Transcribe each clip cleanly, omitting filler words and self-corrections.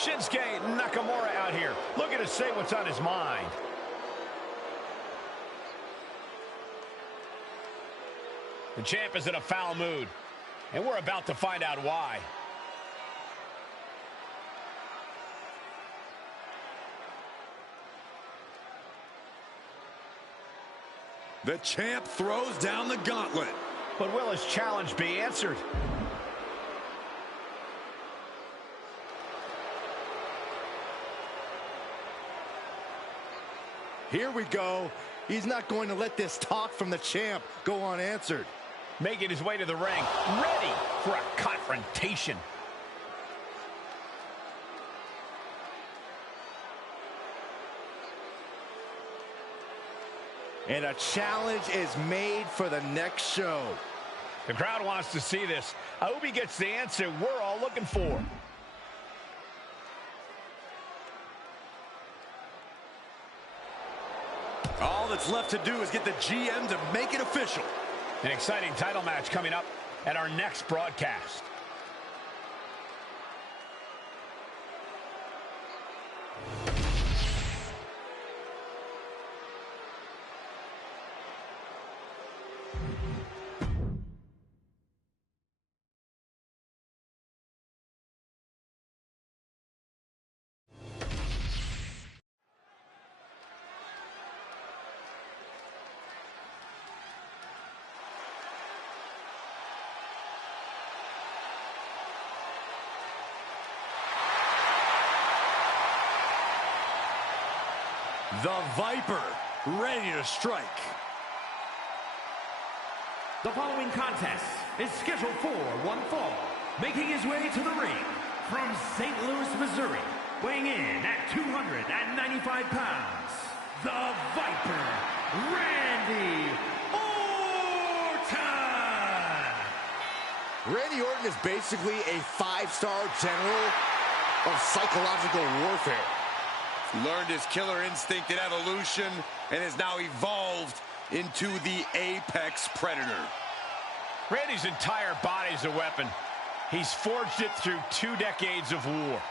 Shinsuke Nakamura out here, looking to say what's on his mind. The champ is in a foul mood, and we're about to find out why. The champ throws down the gauntlet. But will his challenge be answered? Here we go. He's not going to let this talk from the champ go unanswered. Making his way to the ring, ready for a confrontation. And a challenge is made for the next show. The crowd wants to see this. I hope he gets the answer we're all looking for. All that's left to do is get the GM to make it official. An exciting title match coming up at our next broadcast. The Viper, ready to strike. The following contest is scheduled for one fall. Making his way to the ring from St. Louis, Missouri, weighing in at 295 pounds, the Viper, Randy Orton! Randy Orton is basically a 5-star general of psychological warfare. Learned his killer instinct in evolution and has now evolved into the apex predator. Randy's entire body's a weapon. He's forged it through 2 decades of war.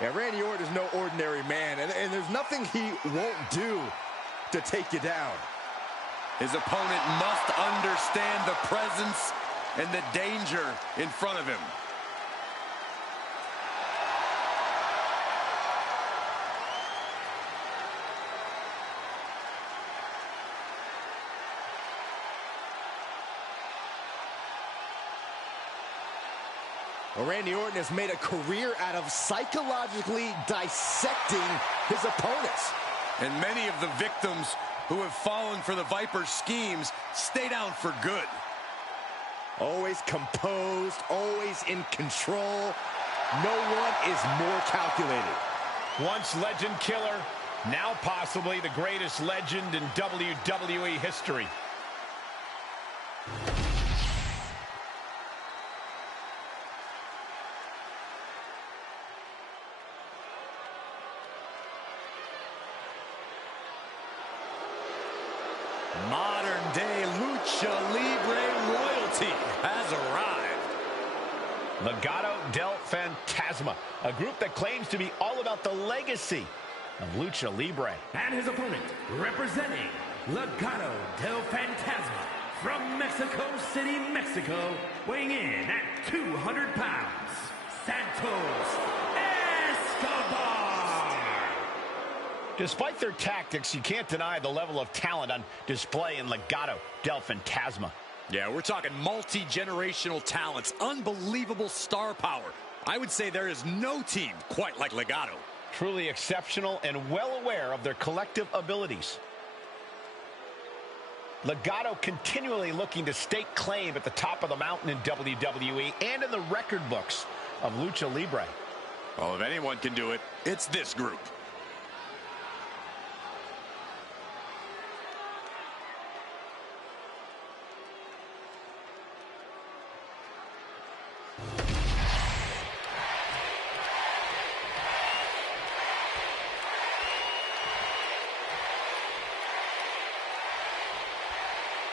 Yeah, Randy Orton is no ordinary man, and there's nothing he won't do to take you down. His opponent must understand the presence and the danger in front of him. Well, Randy Orton has made a career out of psychologically dissecting his opponents. And many of the victims who have fallen for the Viper's schemes stay down for good. Always composed, always in control. No one is more calculated. Once legend killer, now possibly the greatest legend in WWE history. Modern-day Lucha Libre royalty has arrived. Legado del Fantasma, a group that claims to be all about the legacy of Lucha Libre. And his opponent, representing Legado del Fantasma from Mexico City, Mexico, weighing in at 200 pounds, Santos Escobar. Despite their tactics, you can't deny the level of talent on display in Legado del Fantasma. Yeah, we're talking multi-generational talents, unbelievable star power. I would say there is no team quite like Legado. Truly exceptional and well aware of their collective abilities. Legado continually looking to stake claim at the top of the mountain in WWE and in the record books of Lucha Libre. Well, if anyone can do it, it's this group.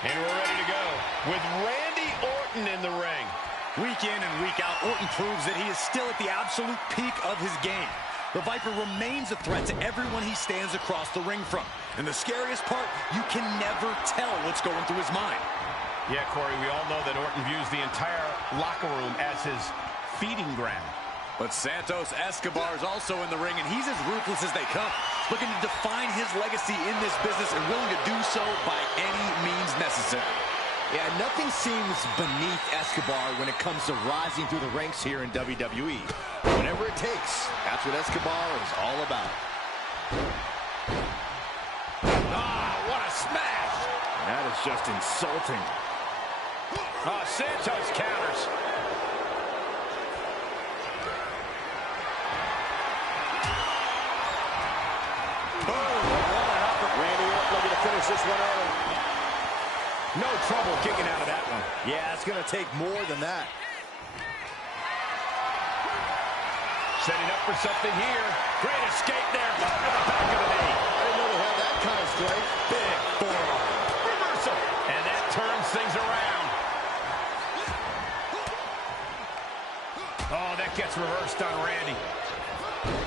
And we're ready to go with Randy Orton in the ring. Week in and week out, Orton proves that he is still at the absolute peak of his game. The Viper remains a threat to everyone he stands across the ring from. And the scariest part, you can never tell what's going through his mind. Yeah, Corey, we all know that Orton views the entire locker room as his feeding ground. But Santos Escobar is also in the ring, and he's as ruthless as they come, looking to define his legacy in this business and willing to do so by any means necessary. Yeah, nothing seems beneath Escobar when it comes to rising through the ranks here in WWE. Whatever it takes, that's what Escobar is all about. Ah, what a smash! That is just insulting. Oh, Santos counters. Randy Orton looking to finish this one early. No trouble kicking out of that one. Yeah, it's going to take more than that. Setting up for something here. Great escape there. Over the back of the knee. I didn't know they had that kind of strength. Big forearm. Reversal. And that turns things around. Oh, that gets reversed on Randy.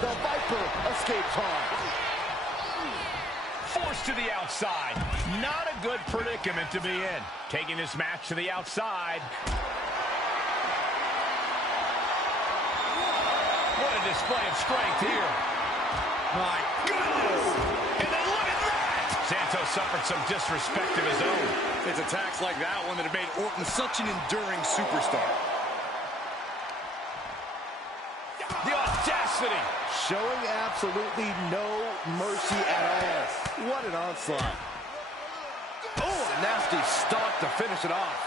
The Viper escapes hard. Forced to the outside. Not a good predicament to be in. Taking this match to the outside. What a display of strength here. My goodness. And then look at that. Santos suffered some disrespect of his own. It's attacks like that one that have made Orton such an enduring superstar. The audacity. Showing absolutely no mercy at all. What an onslaught. Oh, a nasty stomp to finish it off.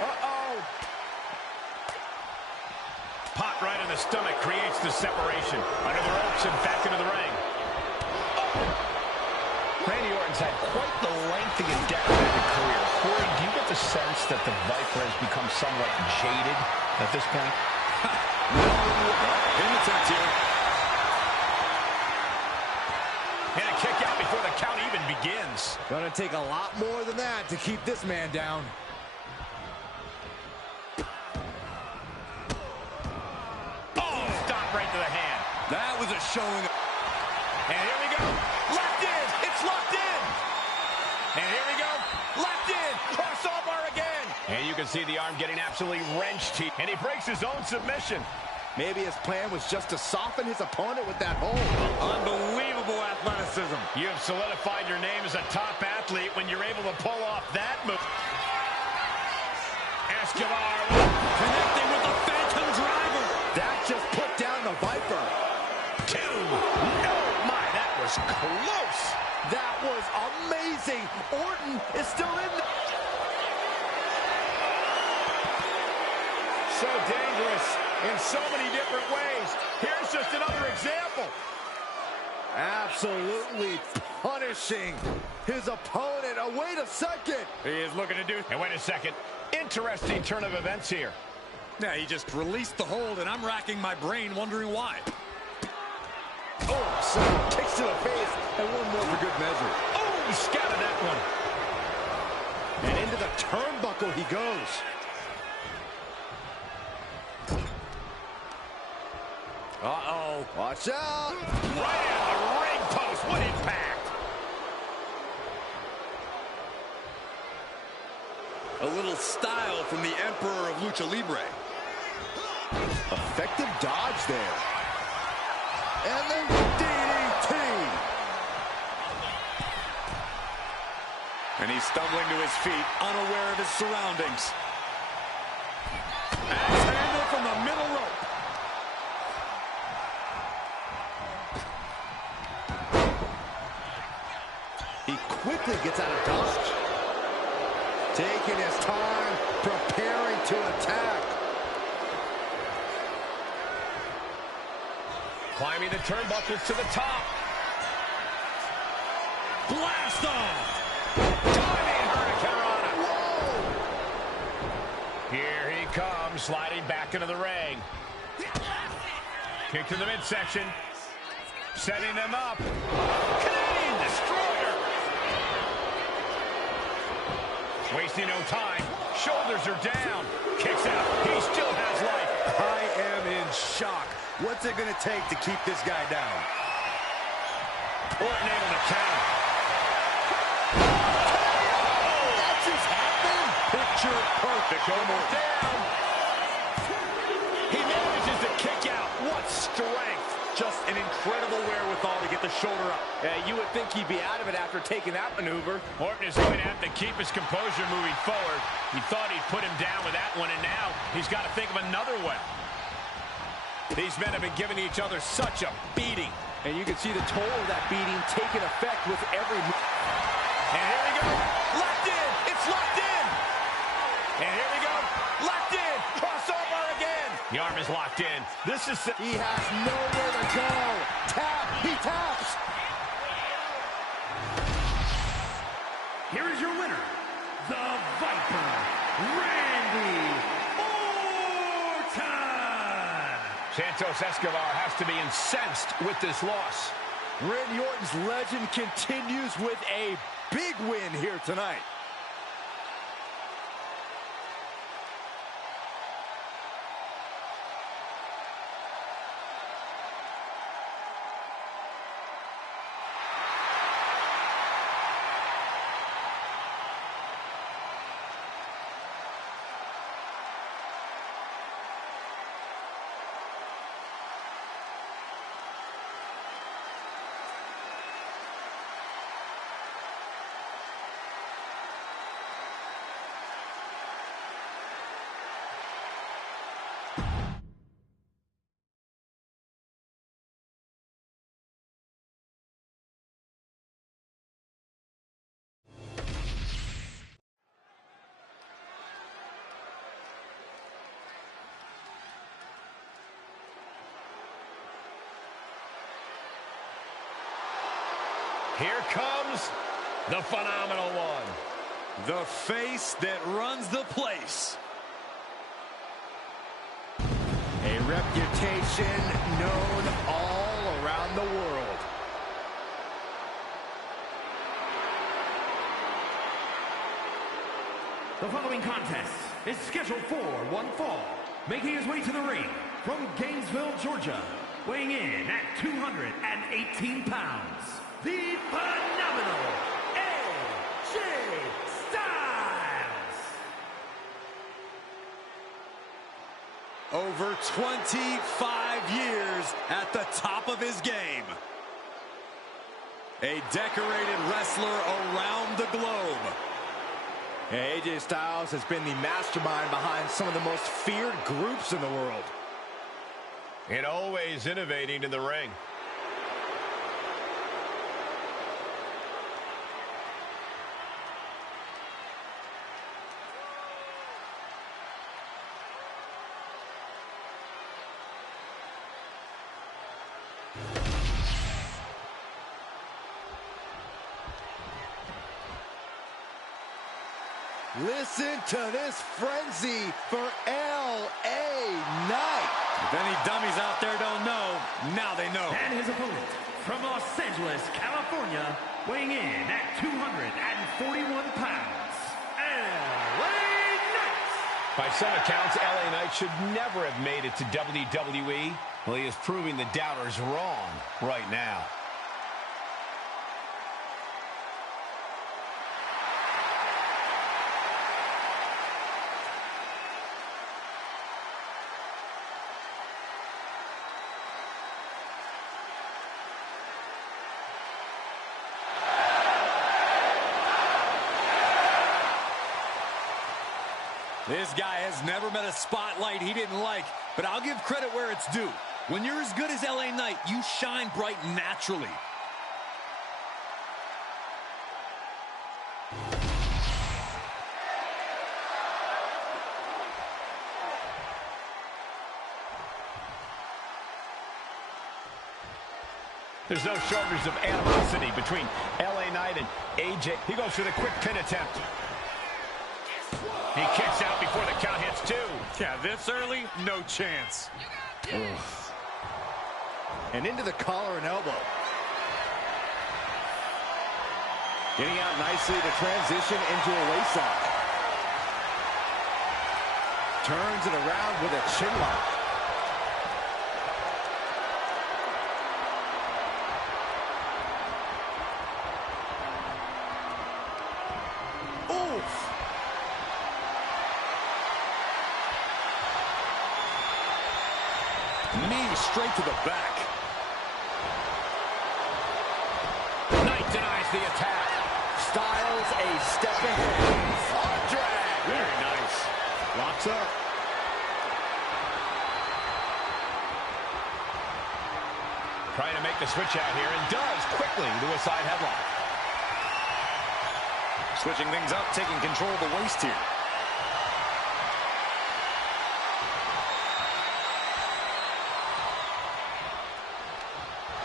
Uh-oh. Pot right in the stomach creates the separation. Under the ropes and back into the ring. Randy Orton's had quite the lengthy and decorated career. Corey, do you get the sense that the Viper has become somewhat jaded at this point? In the touch here. And a kick out before the count even begins. Gonna take a lot more than that to keep this man down. Oh, stop right to the hand. That was a showing. And here we go. Locked in. It's locked in. And here we go. Locked in. Crossover again. And you can see the arm getting absolutely wrenched here. And he breaks his own submission. Maybe his plan was just to soften his opponent with that hold. Unbelievable athleticism. You have solidified your name as a top athlete when you're able to pull off that move. Escobar connecting with the Phantom Driver. That just put down the Viper. Two. Oh, my, that was close. That was amazing. Orton is still in there. So dangerous in so many different ways. Here's just another example. Absolutely punishing his opponent. Oh, wait a second. He is looking to do. And wait a second. Interesting turn of events here. Yeah, he just released the hold, and I'm racking my brain wondering why. Oh, so kicks to the face, and one more for good measure. Oh, he scattered that one. And into the turnbuckle he goes. Uh-oh. Watch out. Right at the ring post. What impact. A little style from the Emperor of Lucha Libre. Effective dodge there. And then DDT. And he's stumbling to his feet, unaware of his surroundings. Axe handle from the middle rope. He quickly gets out of dodge. Taking his time, preparing to attack. Climbing the turnbuckles to the top. Blast off. Diving Hurricanrana. Whoa. Here he comes, sliding back into the ring. Kick to the midsection. Setting them up. Canadian Destroyer. Wasting no time. Shoulders are down. Kicks out. He still has life. I am in shock. What's it going to take to keep this guy down? Orton able to count. That just happened. Picture perfect. Almost down. He manages to kick out. What strength. Just an incredible wherewithal to get the shoulder up. You would think he'd be out of it after taking that maneuver. Orton is going to have to keep his composure moving forward. He thought he'd put him down with that one, and now he's got to think of another way. These men have been giving each other such a beating. And you can see the toll of that beating taking effect with every move. And here we go. Locked in. It's locked in. And here we go. Locked in. Crossover again. The arm is locked in. This is... He has nowhere to go. Tap. He taps. Here is your winner, the Viper, Randy Orton. Santos Escobar has to be incensed with this loss. Randy Orton's legend continues with a big win here tonight. Here comes the phenomenal one. The face that runs the place. A reputation known all around the world. The following contest is scheduled for one fall. Making his way to the ring from Gainesville, Georgia, weighing in at 218 pounds, the phenomenal AJ Styles. Over 25 years at the top of his game. A decorated wrestler around the globe. AJ Styles has been the mastermind behind some of the most feared groups in the world. And always innovating in the ring. Listen to this frenzy for LA Knight. If any dummies out there don't know, now they know. And his opponent from Los Angeles, California, weighing in at 241 pounds, LA Knight. By some accounts, LA Knight should never have made it to WWE. Well, he is proving the doubters wrong right now. This guy has never met a spotlight he didn't like, but I'll give credit where it's due. When you're as good as LA Knight, you shine bright naturally. There's no shortage of animosity between LA Knight and AJ. He goes for the quick pin attempt. He kicks out before the count hits two. Yeah, this early, no chance. Ugh. And into the collar and elbow. Getting out nicely to transition into a waistlock. Turns it around with a chin lock. Oof. Knee straight to the back. Knight denies the attack. Styles a step ahead. Arm drag. Very nice. Locks up. Trying to make the switch out here, and does quickly to a side headlock. Switching things up, taking control of the waist here.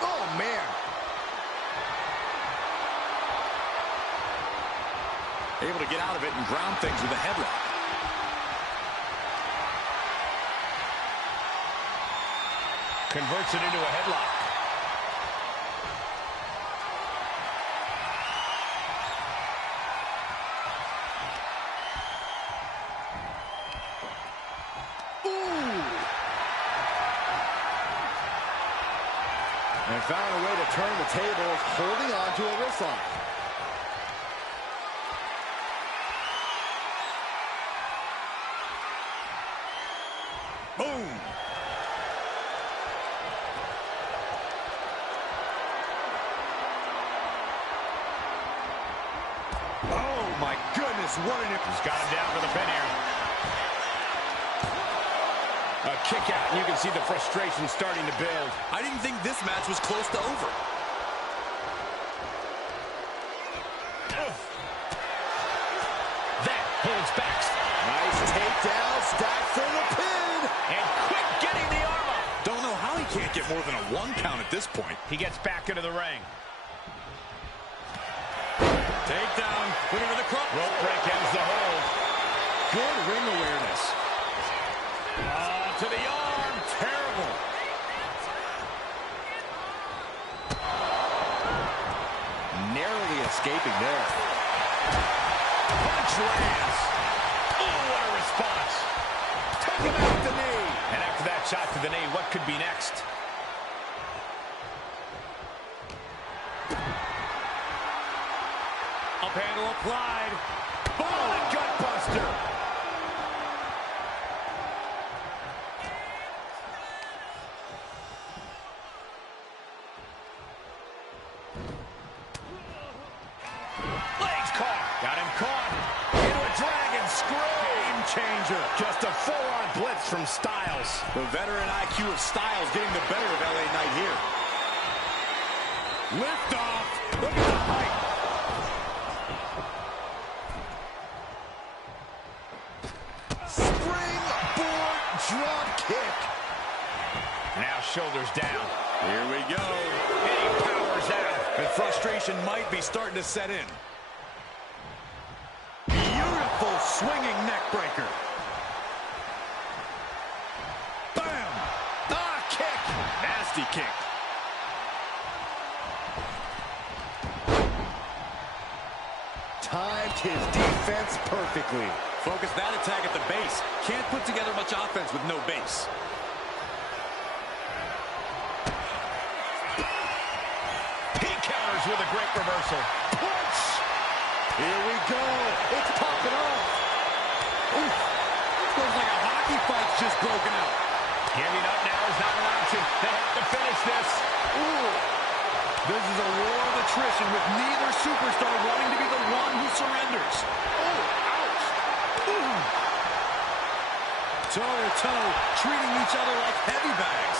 Oh, man. Able to get out of it and ground things with a headlock. Converts it into a headlock. And found a way to turn the tables, holding on to a wrist lock. Boom. Oh, my goodness, what an... He's got him down for the pin here. A kick out, and you can see the frustration starting to build. I didn't think this match was close to over. That holds back. Nice takedown, stacked for the pin. And quick getting the arm up. Don't know how he can't get more than a 1 count at this point. He gets back into the ring. Takedown, put into the cross. Rope break ends the hold. Good ring awareness. To the arm. Terrible. Narrowly escaping there. Punch lands. Oh, what a response. Took him out the knee. And after that shot to the knee, what could be next? Up handle applied. Oh, a gut buster. Legs caught. Got him caught. Into a dragon screw. Game changer. Just a full-on blitz from Styles. The veteran IQ of Styles getting the better of LA Knight here. Lift off. Look at the height. Springboard drop kick. Now shoulders down. Here we go. And he powers out. And frustration might be starting to set in. Beautiful swinging neck breaker. Bam! Ah, kick. Nasty kick. Timed his defense perfectly. Focus that attack at the base. Can't put together much offense with no base. He counters with a great reversal. Punch. Here we go. It's popping off. Oof. Feels like a hockey fight's just broken out. Giving up now is not an option. They have to finish this. Ooh. This is a war of attrition with neither superstar wanting to be the one who surrenders. Oh, ouch. Ooh. Toe-to-toe, treating each other like heavy bags.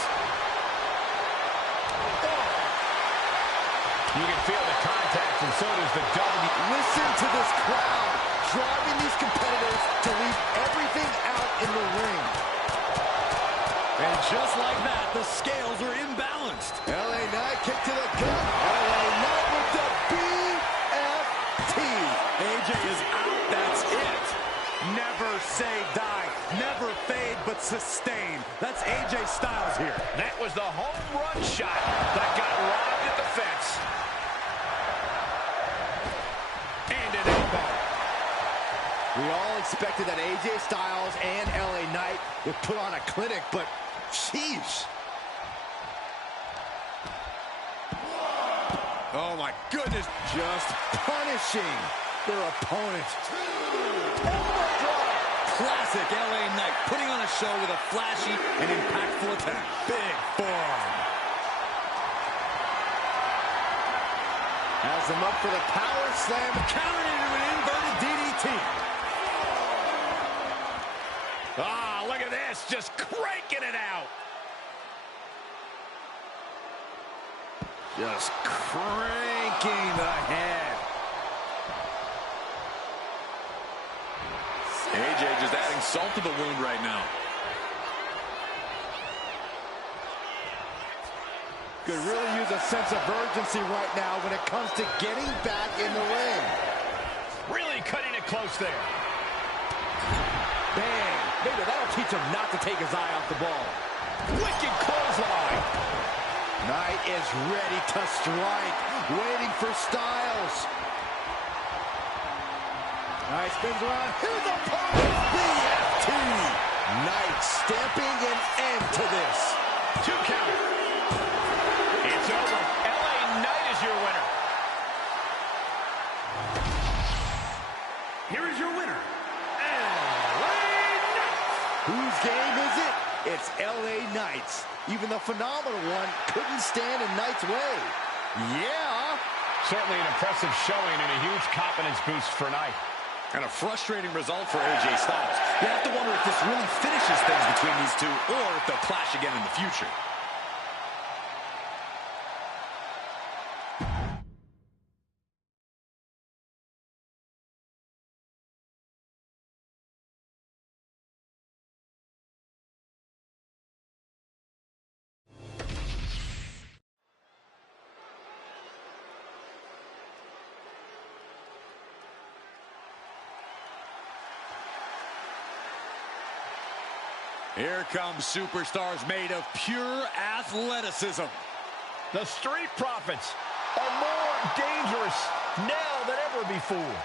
You can feel the contact, and so does the W. Listen to this crowd, driving these competitors to leave everything out in the ring. And just like that, the scales are imbalanced. LA Knight kick to the gut. LA Knight with the BFT. AJ is out, that's it. Never say die, never fade, but sustain. That's AJ Styles here. That was the home run shot that got robbed at the fence. And an elbow. We all expected that AJ Styles and LA Knight would put on a clinic, but sheesh. Oh my goodness. Just punishing their opponent. Classic LA Knight, putting on a show with a flashy and impactful attack. Big forearm. Has him up for the power slam. Countered into an inverted DDT. Ah, look at this, just cranking it out. Just cranking the head. AJ just adding salt to the wound right now. Could really use a sense of urgency right now when it comes to getting back in the ring. Really cutting it close there. Bang. Maybe that'll teach him not to take his eye off the ball. Wicked clothesline. Knight is ready to strike, waiting for Styles. Knight spins around. Here's the punch. BFT. Knight stamping an end to this. 2 count. It's over. LA Knight is your winner. Here is your winner, LA Knight. Whose game is it? It's LA Knight's. Even the phenomenal one couldn't stand in Knight's way. Yeah. Certainly an impressive showing and a huge confidence boost for Knight. And a frustrating result for AJ Styles. You have to wonder if this really finishes things between these two or if they'll clash again in the future. Here comes superstars made of pure athleticism. The Street Profits are more dangerous now than ever before.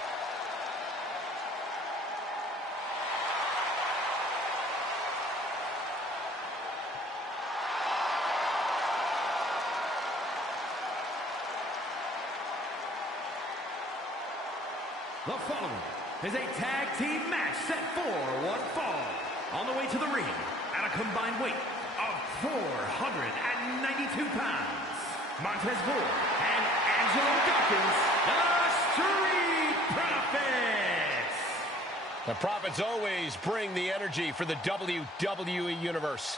The following is a tag team match set for one fall. On the way to the ring at a combined weight of 492 pounds, Montez Ford and Angelo Dawkins, the Street Profits. The Profits always bring the energy for the WWE Universe.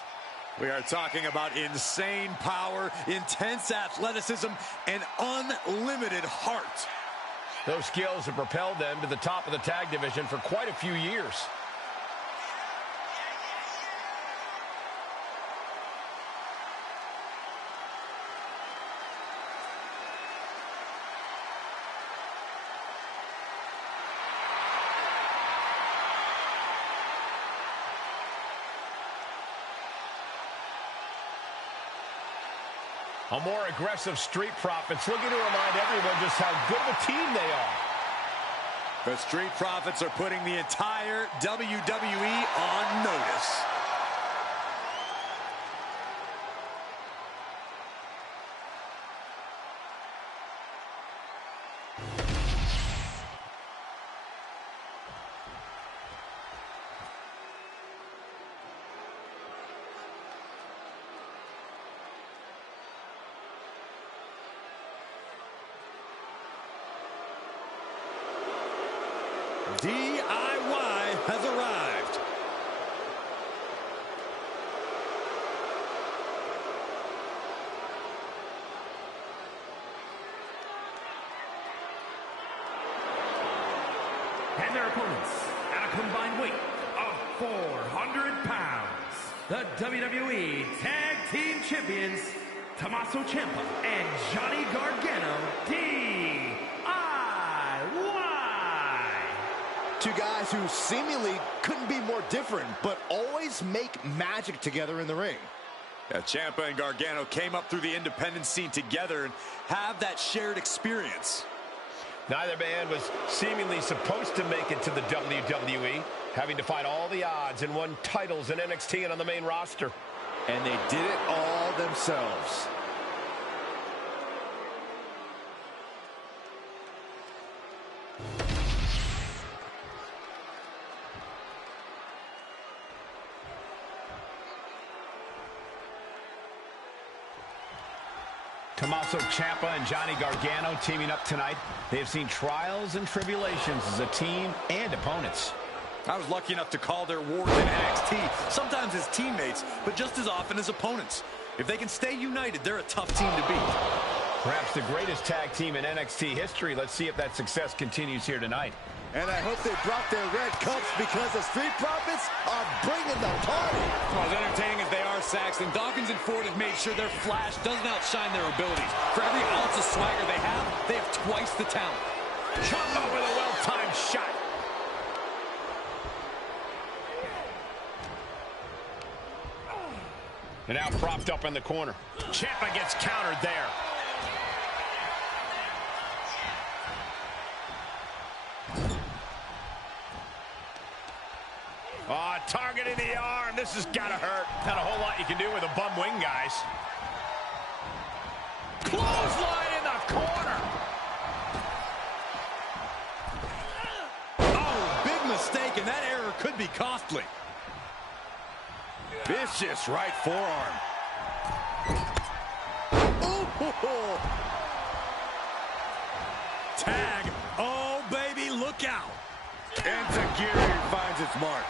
We are talking about insane power, intense athleticism, and unlimited heart. Those skills have propelled them to the top of the tag division for quite a few years. A more aggressive Street Profits looking to remind everyone just how good of a team they are. The Street Profits are putting the entire WWE on notice. DIY has arrived. And their opponents at a combined weight of 400 pounds. The WWE Tag Team Champions, Tommaso Ciampa and Johnny Gargano, DIY. Two guys who seemingly couldn't be more different, but always make magic together in the ring. Yeah, Ciampa and Gargano came up through the independent scene together and have that shared experience. Neither man was seemingly supposed to make it to the WWE, having to fight all the odds and won titles in NXT and on the main roster. And they did it all themselves. Tommaso Ciampa and Johnny Gargano teaming up tonight. They have seen trials and tribulations as a team and opponents. I was lucky enough to call their wars in NXT, sometimes as teammates, but just as often as opponents. If they can stay united, they're a tough team to beat. Perhaps the greatest tag team in NXT history. Let's see if that success continues here tonight. And I hope they brought their red cups because the Street Profits are bringing the party. Well, as entertaining as they are, Saxton, Dawkins and Ford have made sure their flash doesn't outshine their abilities. For every ounce of swagger they have twice the talent. Ciampa with a well-timed shot. And now propped up in the corner. Ciampa gets countered there. Targeting the arm. This has got to hurt. Not a whole lot you can do with a bum wing, guys. Clothesline in the corner. Oh, big mistake, and that error could be costly. Vicious right forearm. Ooh. Tag. Oh, baby, look out. And Tajiri finds its mark.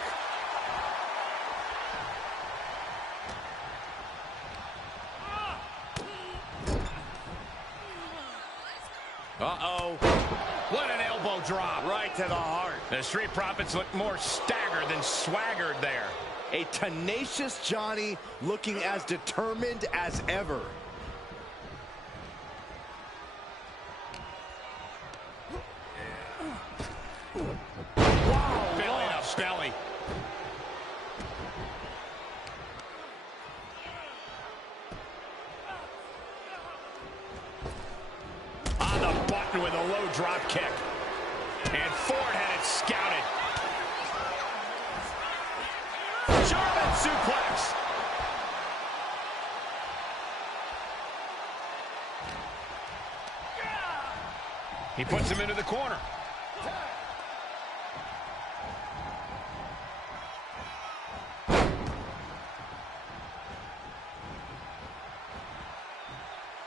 Uh-oh. What an elbow drop. Right to the heart. The Street Profits look more staggered than swaggered there. A tenacious Johnny looking as determined as ever. Wow. Belly to belly. On the button with a low drop kick. And Ford had it scouted. German suplex. He puts him into the corner.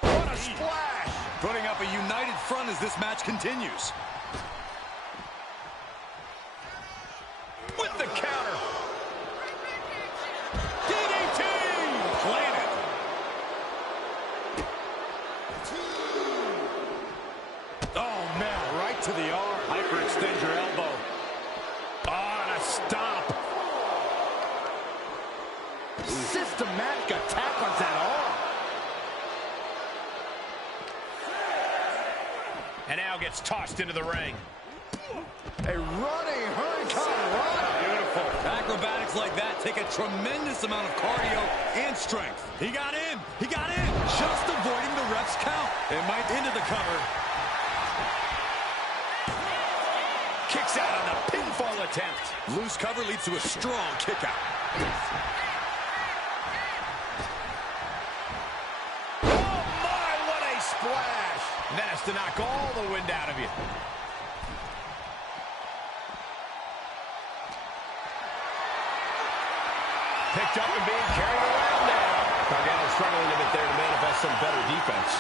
What a splash! Putting up a united front as this match continues. With the counter. DDT! Planted. Oh, man, right to the arm. Hyperextend your elbow. Oh, and a stomp. Systematic attack on that arm. And now gets tossed into the ring. A running hurricane run. Beautiful. Acrobatics like that take a tremendous amount of cardio and strength. He got in. He got in. Just avoiding the ref's count. It might into the cover. Kicks out on the pinfall attempt. Loose cover leads to a strong kick out. Oh, my, what a splash. That has to knock all the wind out of you. Picked up and being carried around now. Gargano struggling a bit there to manifest some better defense.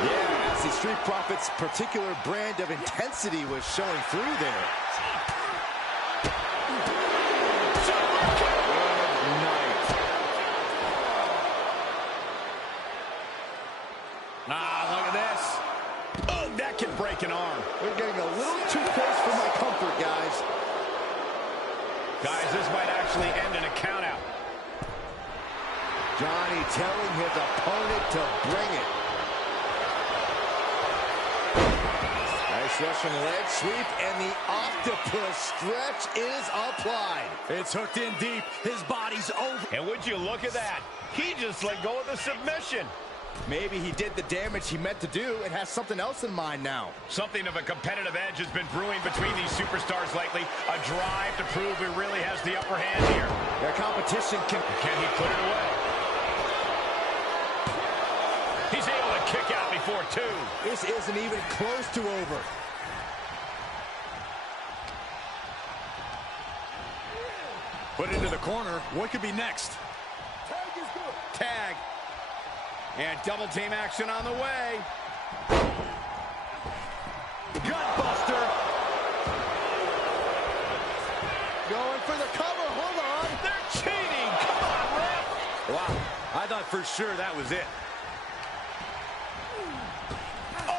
Yeah, as the Street Profits' particular brand of intensity was showing through there. Look at this. Oh, that can break an arm. We're getting a little too close for my comfort, guys. Guys, this might actually end in a countout. Johnny telling his opponent to bring it. Nice Russian leg sweep, and the octopus stretch is applied. It's hooked in deep. His body's over. And would you look at that? He just let go of the submission. Maybe he did the damage he meant to do and has something else in mind now. Something of a competitive edge has been brewing between these superstars lately. A drive to prove he really has the upper hand here. Their competition can he put it away? He's able to kick out before two. This isn't even close to over. Put into the corner. What could be next? Tag is good. Tag. And double team action on the way. Gutbuster. Going for the cover. Hold on. They're cheating. Come on, ref. Wow. I thought for sure that was it. Oh,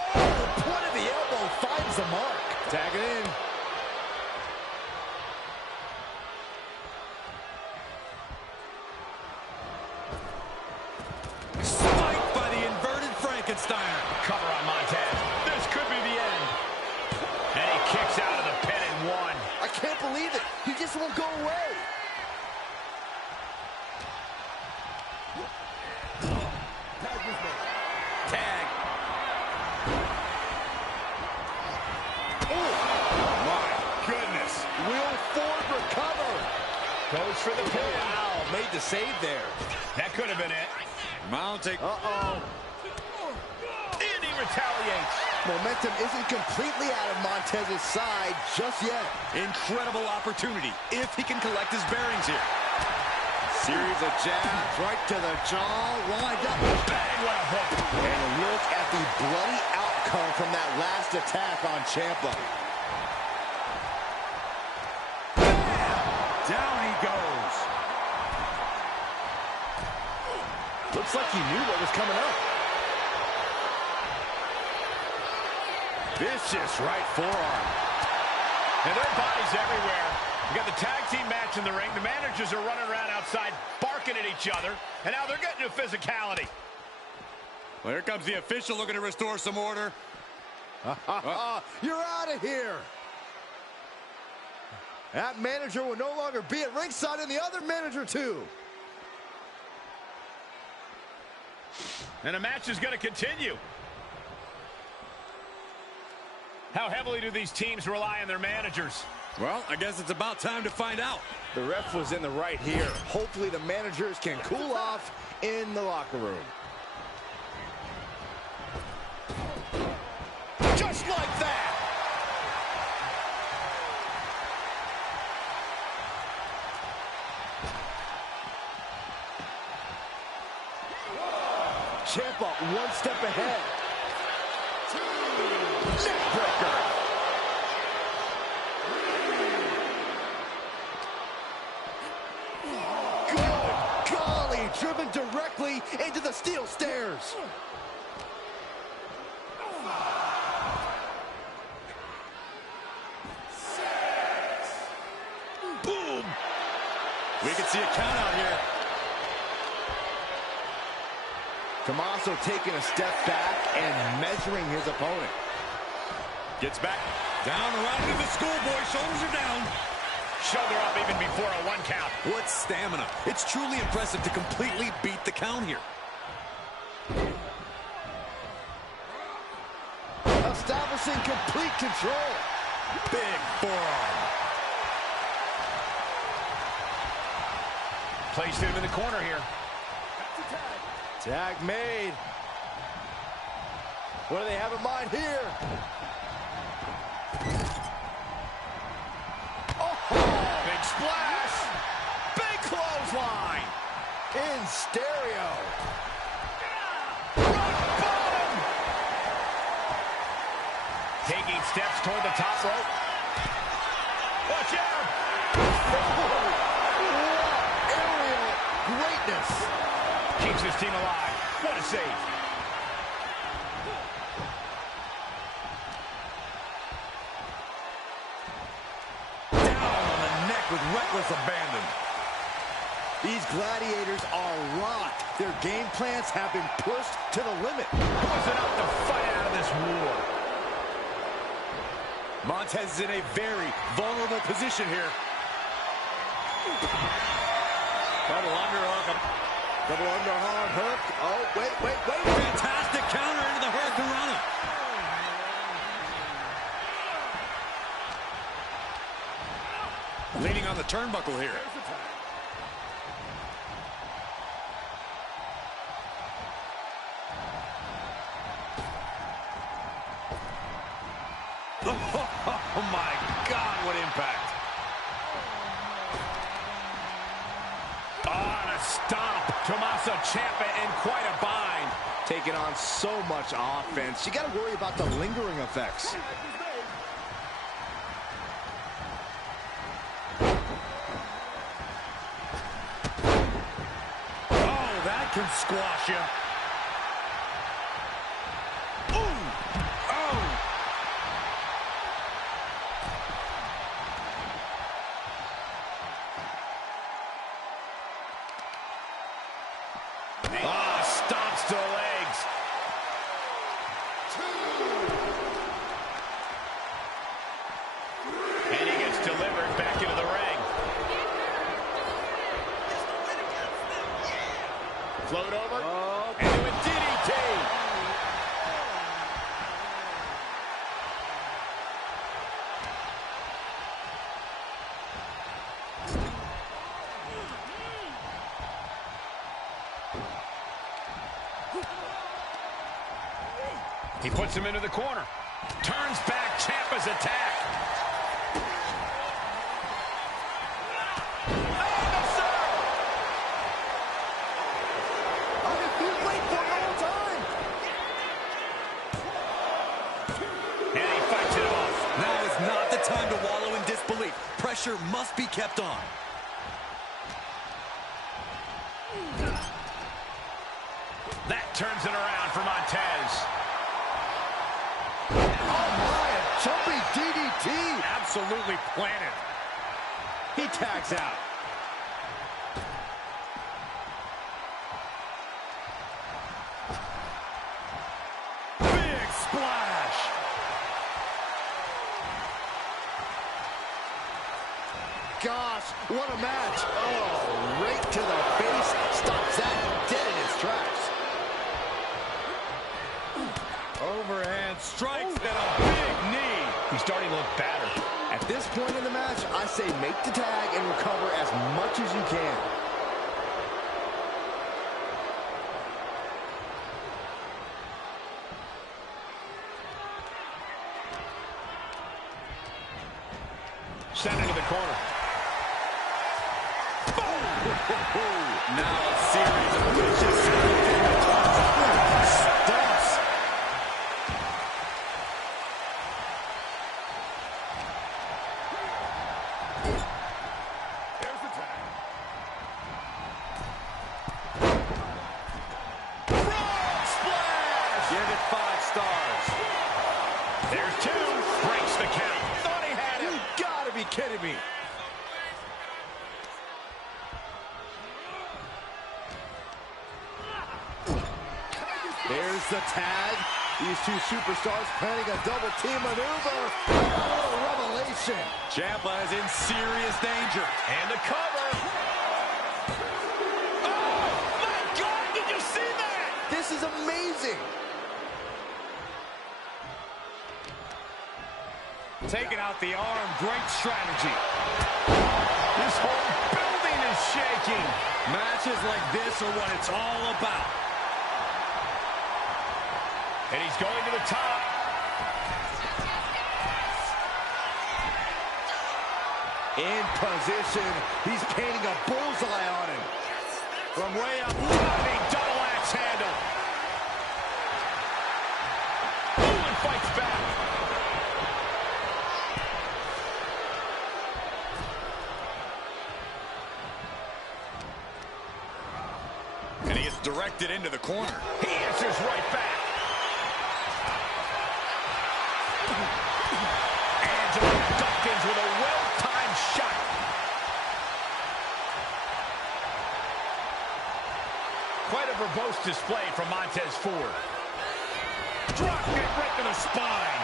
point of the elbow finds the mark. Tag it in. Cover on Montez. This could be the end. And he kicks out of the pin and one. I can't believe it. He just won't go away. Tag. Oh, my goodness. Will Ford recover? Goes for the pin. Wow, made the save there. That could have been it. Mounting. Uh-oh. And he retaliates. Momentum isn't completely out of Montez's side just yet. Incredible opportunity if he can collect his bearings here. Series of jabs right to the jaw, lined up. Bang, what a hook. And look at the bloody outcome from that last attack on Ciampa. Down he goes. Looks like he knew what was coming up. Vicious right forearm. And their bodies everywhere. We got the tag team match in the ring. The managers are running around outside, barking at each other. And now they're getting to physicality. Well, here comes the official looking to restore some order. You're out of here. That manager will no longer be at ringside, and the other manager too. And the match is going to continue. How heavily do these teams rely on their managers? Well, I guess it's about time to find out. The ref was in the right here. Hopefully the managers can cool off in the locker room. Just like that. Ciampa one step ahead. Neckbreaker. Good golly, driven directly into the steel stairs. Boom. We can see a count out here. Tommaso taking a step back and measuring his opponent. Gets back. Down around into the schoolboy. Shoulders are down. Shoulder up even before a 1 count. What stamina. It's truly impressive to completely beat the count here. Establishing complete control. Big forearm. Placed him in the corner here. Tag made. What do they have in mind here? Oh, Big splash. big clothesline. In stereo. Rock bottom. Taking steps toward the top rope. Watch out. Aerial greatness. Keeps his team alive. What a save. Down on the neck with reckless abandon. These gladiators are rocked. Their game plans have been pushed to the limit. Who's enough to fight out of this war? Montez is in a very vulnerable position here. Double underhook. Double underhand hook. Oh, wait. Fantastic counter into the Hurricanrana. Leaning on the turnbuckle here. Oh my God, what impact. On a stomp. Tommaso Ciampa in quite a bind. Taking on so much offense. You got to worry about the lingering effects. Oh, that can squash you. Stomps to the legs. And he gets delivered back into the ring. Float over. And do a DDT. He puts him into the corner. Turns back Ciampa's attack. And he fights it off. Now is not the time to wallow in disbelief. Pressure must be kept on. That turns it around for Montez. Oh my, a jumping DDT. Absolutely planted. He tags out. Big splash. Gosh, what a match. Oh, right to the face. Stops that dead in its tracks. Overhand strikes and a big knee. He's starting to look battered. At this point in the match, I say make the tag and recover as much as you can. Sent into the corner. Now a series of vicious stumps. There's the tag. Frog splash! Give it 5 stars. There's 2. Breaks the count. Thought he had him. You gotta be kidding me. There's the tag. These two superstars planning a double team maneuver. Oh, what a revelation. Ciampa is in serious danger. And the cover. Oh, my God, did you see that? This is amazing. Taking out the arm, great strategy. This whole building is shaking. Matches like this are what it's all about. And he's going to the top. In position. He's painting a bullseye on him. From way up. Running double axe handle. Owen fights back. And he gets directed into the corner. He answers right back. Angelo Dawkins with a well-timed shot. Quite a verbose display from Montez Ford. Drop kick right to the spine.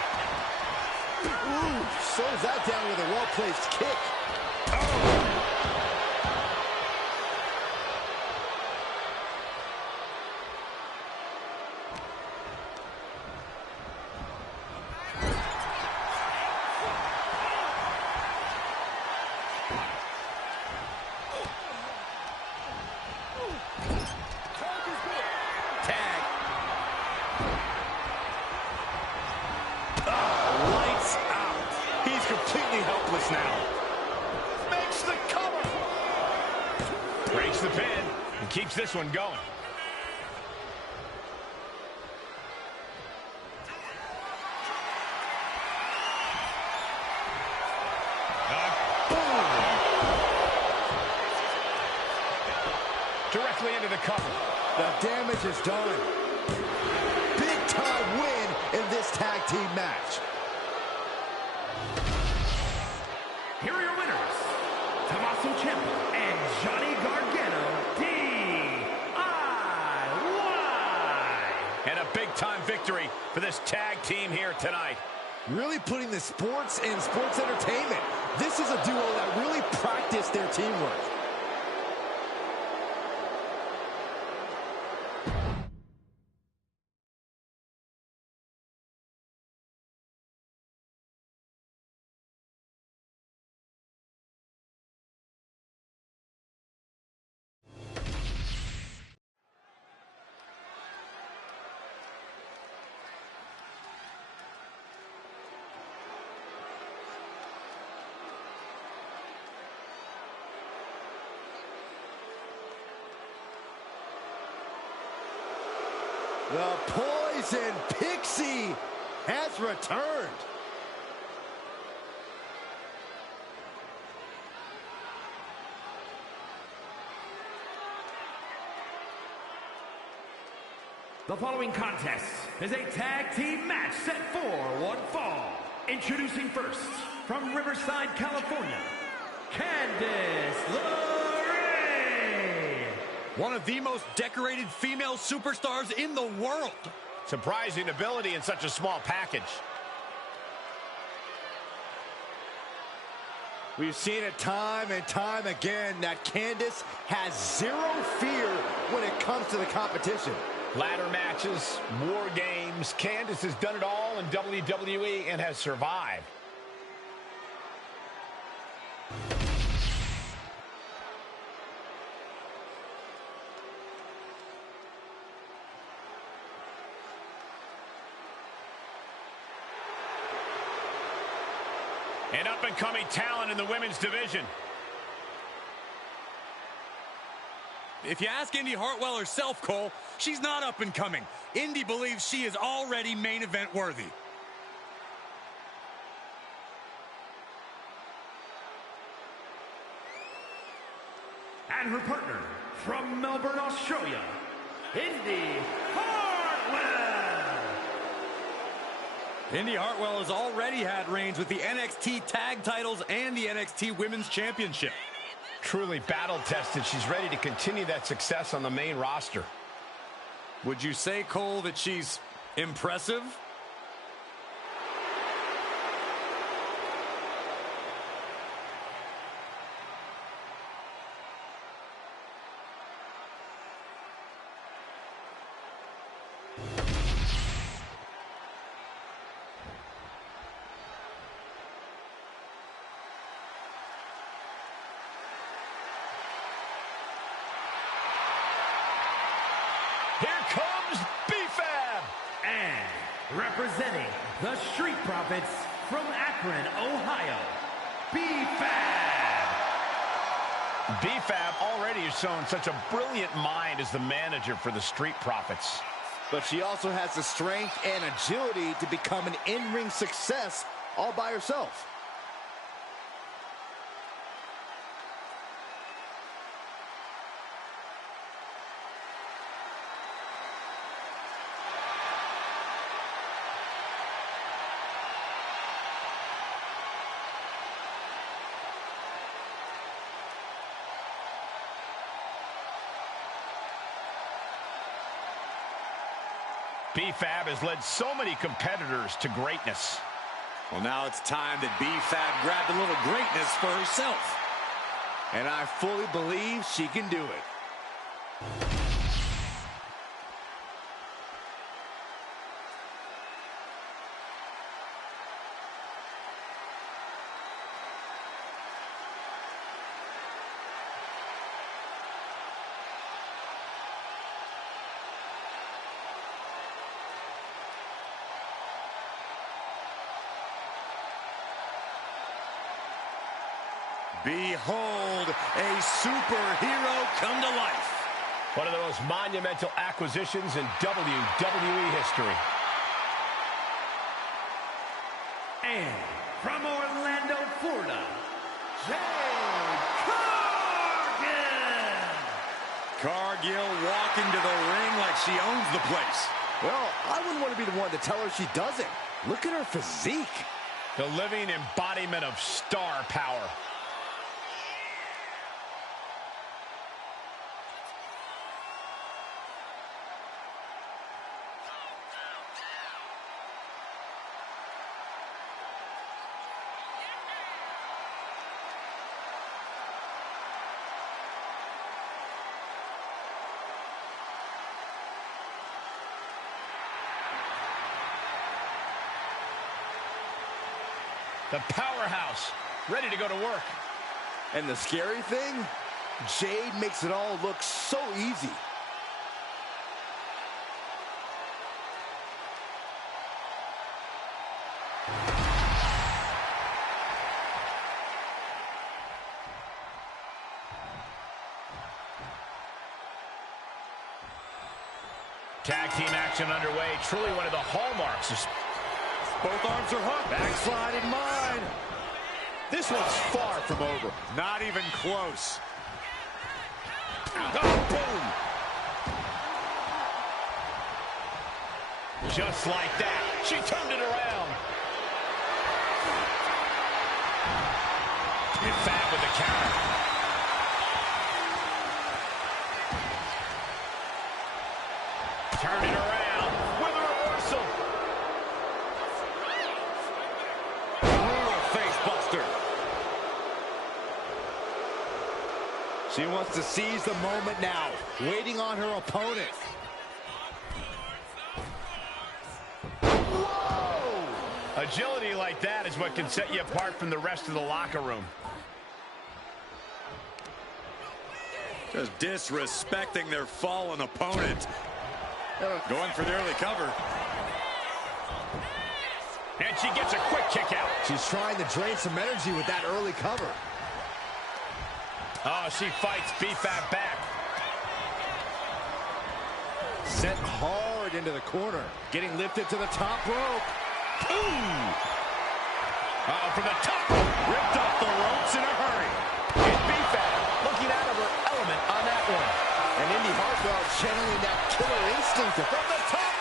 Ooh, slows that down with a well-placed kick. Breaks the pin and keeps this one going. Directly into the cover. The damage is done. Big time win in this tag team match. Here are your winners, Tommaso Ciampa and Johnny Gargano, DIY. And a big-time victory for this tag team here tonight. Really putting the sports in sports entertainment. This is a duo that really practiced their teamwork. The Poison Pixie has returned. The following contest is a tag team match set for one fall. Introducing first, from Riverside, California, Candice LeRae. One of the most decorated female superstars in the world. Surprising ability in such a small package. We've seen it time and time again that Candice has zero fear when it comes to the competition. Ladder matches, war games. Candice has done it all in WWE and has survived. An up-and-coming talent in the women's division. If you ask Indy Hartwell herself, Cole, she's not up and coming. Indy believes she is already main event worthy. And her partner, from Melbourne, Australia, Indy Hartwell. Indy Hartwell has already had reigns with the NXT Tag Titles and the NXT Women's Championship. Truly battle-tested. She's ready to continue that success on the main roster. Would you say, Cole, that she's impressive? Here comes B-Fab. And representing the Street Profits from Akron, Ohio, B-Fab. B-Fab already has shown such a brilliant mind as the manager for the Street Profits. But she also has the strength and agility to become an in-ring success all by herself. B-Fab has led so many competitors to greatness. Well, now it's time that B-Fab grabbed a little greatness for herself. And I fully believe she can do it. Behold, a superhero come to life. One of the most monumental acquisitions in WWE history. And from Orlando, Florida, Cargill walking to the ring like she owns the place. Well, I wouldn't want to be the one to tell her she doesn't. Look at her physique. The living embodiment of star power. The powerhouse, ready to go to work. And the scary thing, Jade makes it all look so easy. Tag team action underway, truly one of the hallmarks of... Both arms are hooked. Backslide in mine. This one's far from over. Not even close. Oh, boom. Just like that, she turned it around. And Fab with the counter. Turn it around with a reversal. She wants to seize the moment now, waiting on her opponent. Whoa! Agility like that is what can set you apart from the rest of the locker room. Just disrespecting their fallen opponent. Going for the early cover. And she gets a quick kick out. She's trying to drain some energy with that early cover. Oh, she fights B-Fab back. Sent hard into the corner. Getting lifted to the top rope. Ooh! Uh-oh, from the top rope. Ripped off the ropes in a hurry. And B-Fab looking out of her element on that one. And Indy Hartwell channeling that killer instinct from the top.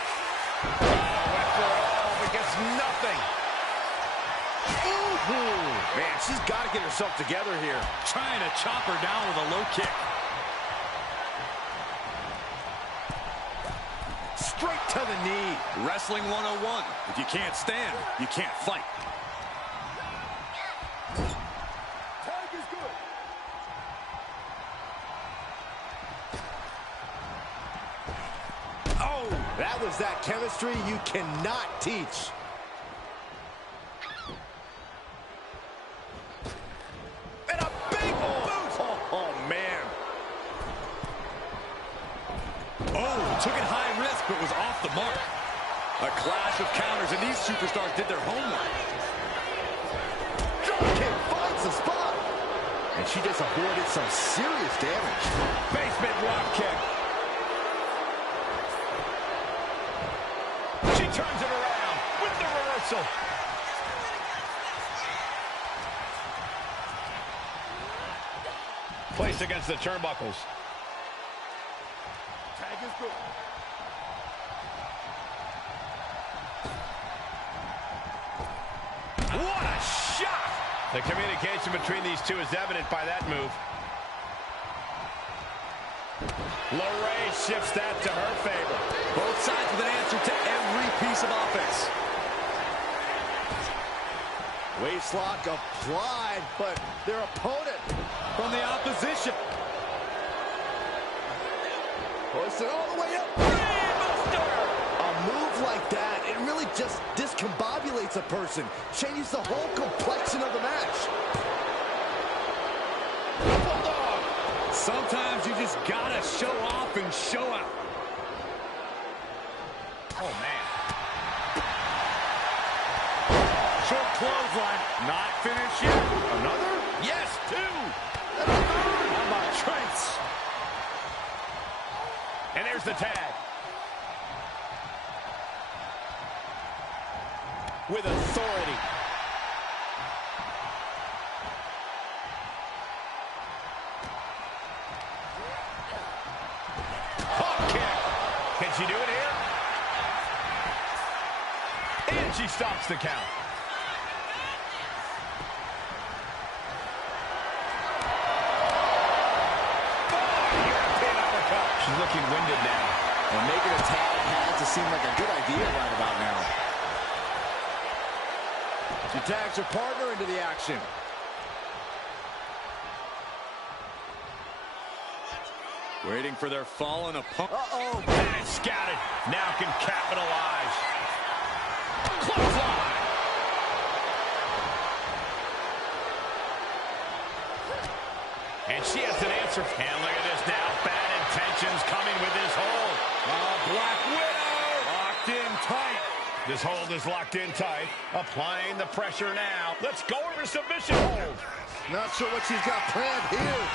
Went for it all, but gets nothing. Ooh! Man, she's got to get herself together here. Trying to chop her down with a low kick. Straight to the knee. Wrestling 101. If you can't stand, you can't fight. Tag is good. Oh, that was that chemistry you cannot teach. And a big boot. Oh, man. Oh, took it high risk, but was off the mark. A clash of counters, and these superstars did their homework. Drop kick finds the spot. And she just avoided some serious damage. Basement rock kick. She turns it around with the reversal. Placed against the turnbuckles. Tag is good. What a shot! The communication between these two is evident by that move. LeRae shifts that to her favor. Both sides with an answer to every piece of offense. Waistlock applied, but their opponent From the opposition. hoisted all the way up. A move like that, it really just discombobulates a person. Changes the whole complexion of the match. Bulldog. Sometimes you just gotta show off and show out. Oh, man. Short clothesline. Not finished yet. Another? Yes, 2. How about Trent? And there's the tag. With authority. Hop kick. Can she do it here? And she stops the count. She's looking winded now. And making a tag has to seem like a good idea right about now. She tags her partner into the action. Waiting for their fallen opponent. Uh-oh. And scouted. Now can capitalize. Clothesline. And she has an answer. And look at this now. Bad intentions coming with this hold. Black Widow. Locked in tight. This hold is locked in tight. Applying the pressure now. Let's go over submission hold. Not sure what she's got planned here.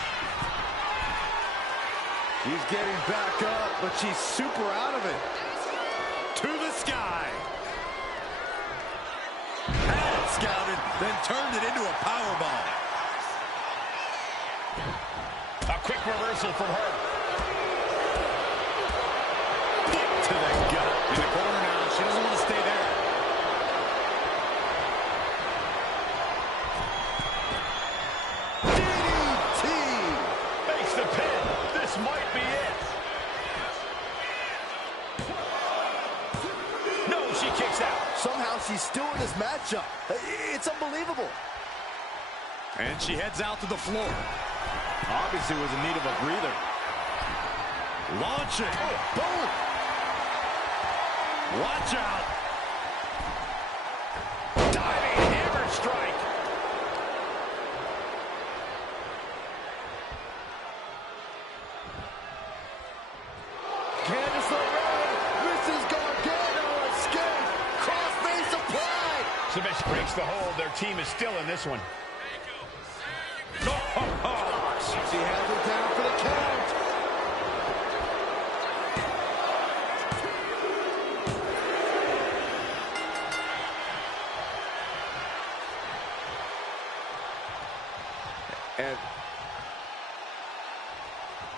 She's getting back up, but she's super out of it. To the sky. Had it scouted, then turned it into a powerbomb. A quick reversal from her. To the gut. In the corner now. She doesn't want to stay there. DDT! Makes the pin. This might be it. No, she kicks out. Somehow she's still in this matchup. It's unbelievable. And she heads out to the floor. Obviously was in need of a breather. Launching. Boom! Watch out. Diving hammer strike. Candice LeRae, Mrs. Gargano, escape, crossface applied. Submission breaks the hold. Their team is still in this one. She has it down for the count. And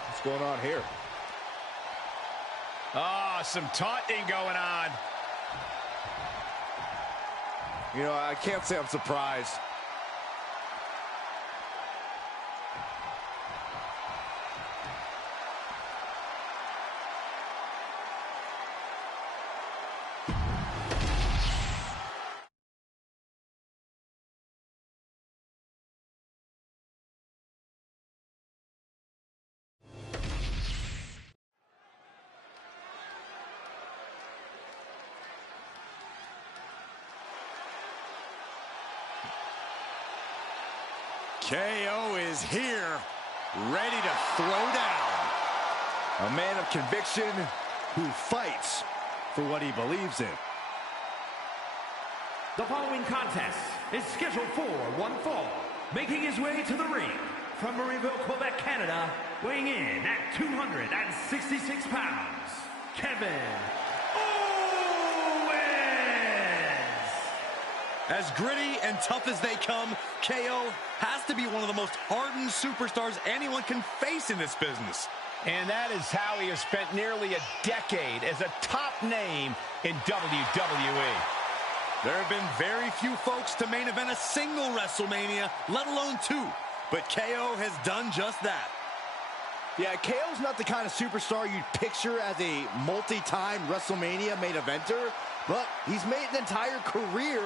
what's going on here? Ah, some taunting going on. You know, I can't say I'm surprised. KO is here, ready to throw down. A man of conviction who fights for what he believes in. The following contest is scheduled for one fall. Making his way to the ring from Marieville, Quebec, Canada, weighing in at 266 pounds, Kevin Owens. As gritty and tough as they come, KO has to be one of the most hardened superstars anyone can face in this business. And that is how he has spent nearly a decade as a top name in WWE. There have been very few folks to main event a single WrestleMania, let alone two. But KO has done just that. Yeah, KO's not the kind of superstar you'd picture as a multi-time WrestleMania main eventer, but he's made an entire career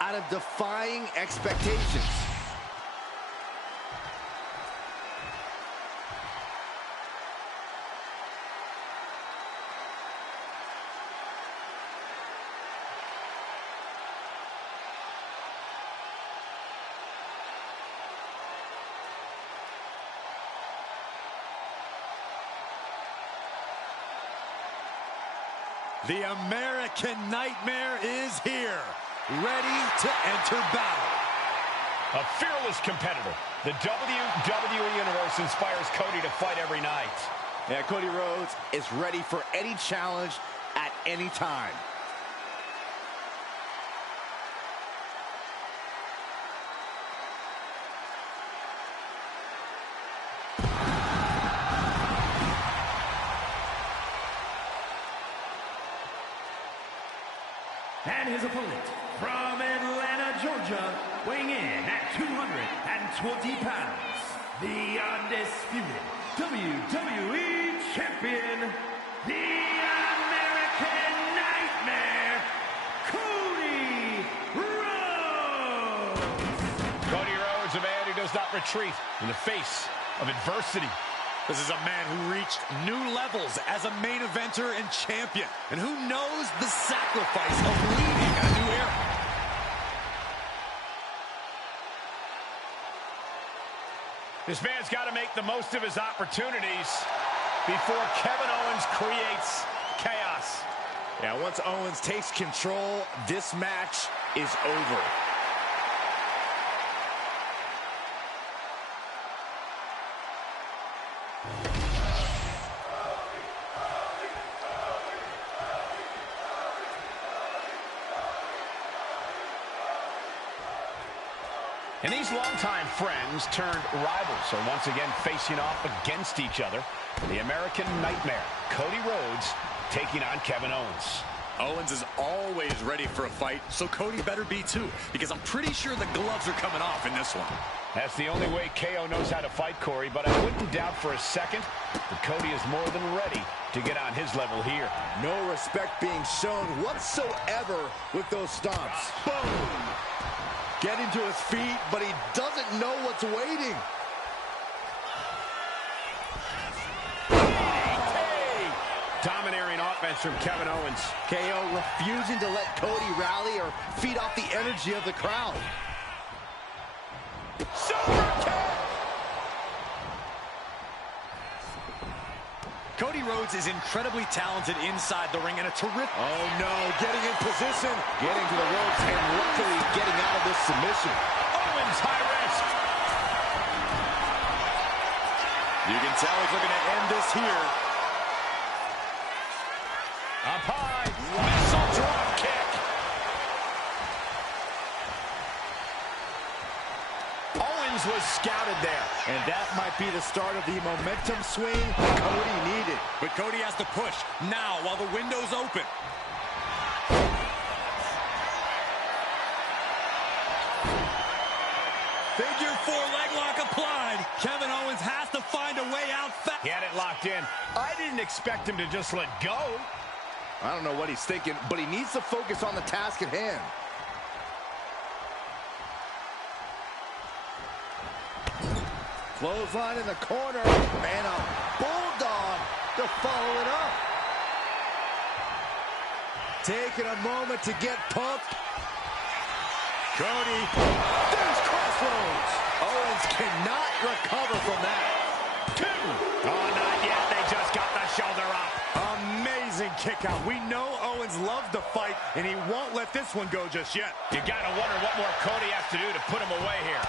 out of defying expectations. The American Nightmare is here, ready to enter battle. A fearless competitor The WWE Universe inspires Cody to fight every night. Yeah, Cody Rhodes is ready for any challenge at any time. And his opponent, from Atlanta, Georgia, weighing in at 220 pounds, the undisputed WWE Champion, the American Nightmare, Cody Rhodes! Cody Rhodes, a man who does not retreat in the face of adversity. This is a man who reached new levels as a main eventer and champion, and who knows the sacrifice of leading a new era. This man's got to make the most of his opportunities before Kevin Owens creates chaos. Yeah, once Owens takes control, this match is over. And these longtime friends turned rivals are once again facing off against each other. The American Nightmare, Cody Rhodes, taking on Kevin Owens. Owens is always ready for a fight, so Cody better be too, because I'm pretty sure the gloves are coming off in this one. That's the only way KO knows how to fight, Corey, but I wouldn't doubt for a second that Cody is more than ready to get on his level here. No respect being shown whatsoever with those stomps. Boom! Getting to his feet, but he doesn't know what's waiting. Domineering offense from Kevin Owens. KO refusing to let Cody rally or feed off the energy of the crowd. Super kick! Cody Rhodes is incredibly talented inside the ring and a terrific... Oh no, getting in position, getting to the ropes, and luckily getting out of this submission. Owens high risk. You can tell he's looking to end this here. Up high, missile drop kick. Owens was scouted there. And that might be the start of the momentum swing Cody needed. But Cody has to push now while the window's open. Figure four leg lock applied. Kevin Owens has to find a way out fast. He had it locked in. I didn't expect him to just let go. I don't know what he's thinking, but he needs to focus on the task at hand. Clothesline in the corner, and a bulldog to follow it up. Taking a moment to get pumped. Cody. There's crossroads. Owens cannot recover from that. Two. Oh, not yet. They just got the shoulder up. Amazing kick out. We know Owens loves to fight, and he won't let this one go just yet. You gotta wonder what more Cody has to do to put him away here.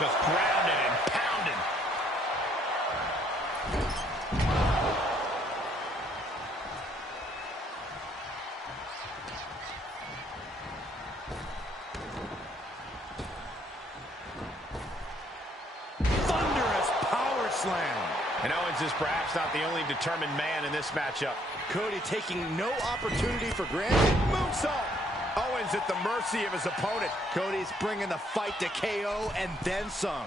Just grounded and pounded. Thunderous power slam. And Owens is perhaps not the only determined man in this matchup. Cody taking no opportunity for granted. Moonsault. Owens at the mercy of his opponent. Cody's bringing the fight to KO and then some.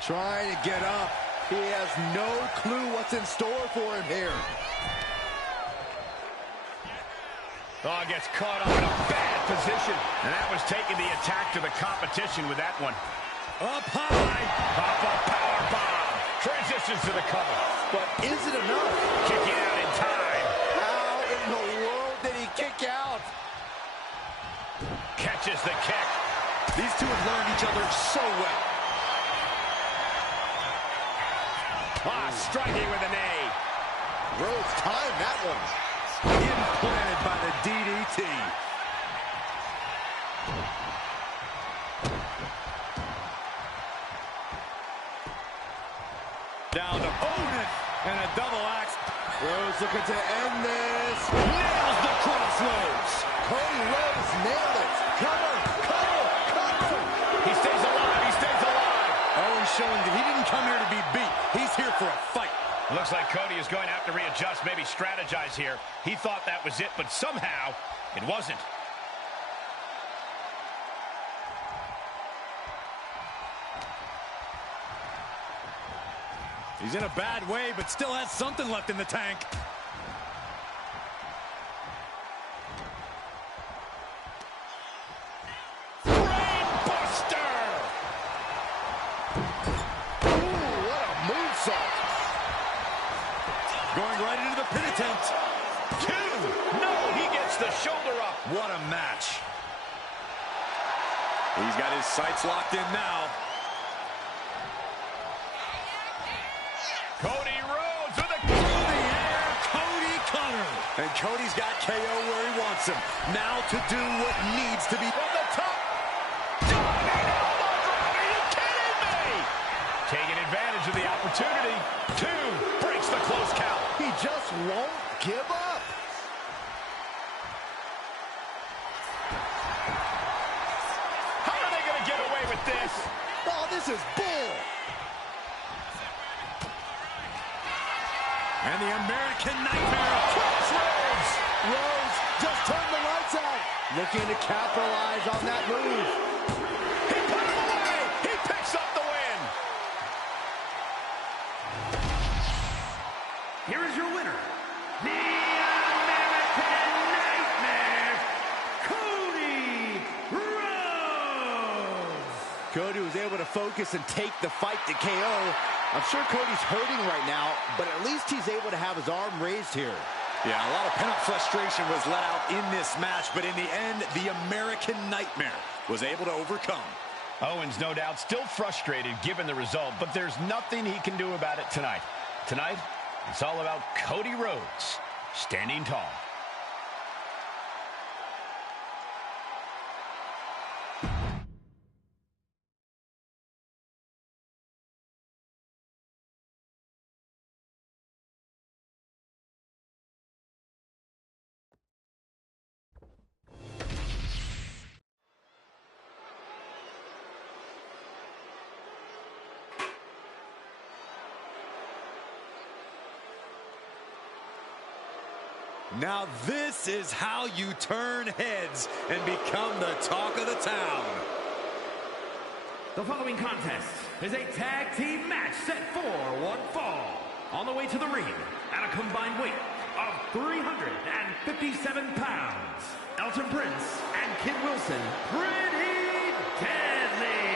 Trying to get up. He has no clue what's in store for him here. Oh, gets caught up in a bad position. And that was taking the attack to the competition with that one. Up high. Pop-up power bomb. Transitions to the cover. But is it enough? Kicking out in time. How in the world did he kick out? Catches the kick. These two have learned each other so well. Ah, striking with a knee. Rhodes timed that one. Implanted by the DDT. Down opponent and a double axe. Rhodes looking to end this. Nails the crossroads. Cody Rhodes nailed it. Cover, cover, cover. He stays alive. He stays alive. Always showing that he didn't come here to be beat. He's here for a fight. Looks like Cody is going to have to readjust, maybe strategize here. He thought that was it, but somehow it wasn't. He's in a bad way, but still has something left in the tank. Brainbuster! Ooh, what a moonsault. Going right into the pin attempt. 2. No, he gets the shoulder up. What a match. He's got his sights locked in now. Cody Rhodes with a Through the air, Cody Cutter. And Cody's got KO where he wants him. Now to do what needs to be. from the top. Diving elbow drop. Are you kidding me? Taking advantage of the opportunity. 2 breaks the close count. He just won't give up. How are they going to get away with this? Oh, this is bull. And the American Nightmare. Crossroads. Rhodes just turned the lights out. Looking to capitalize on that move. He put him away. He picks up the win. Here is your winner, the American Nightmare, Cody Rhodes. Cody was able to focus and take the fight to KO. I'm sure Cody's hurting right now, but at least he's able to have his arm raised here. Yeah, a lot of pent-up frustration was let out in this match, but in the end, the American Nightmare was able to overcome. Owens, no doubt, still frustrated given the result, but there's nothing he can do about it tonight. Tonight, it's all about Cody Rhodes standing tall. Now this is how you turn heads and become the talk of the town. The following contest is a tag team match set for one fall. On the way to the ring at a combined weight of 357 pounds, Elton Prince and Kid Wilson, pretty deadly.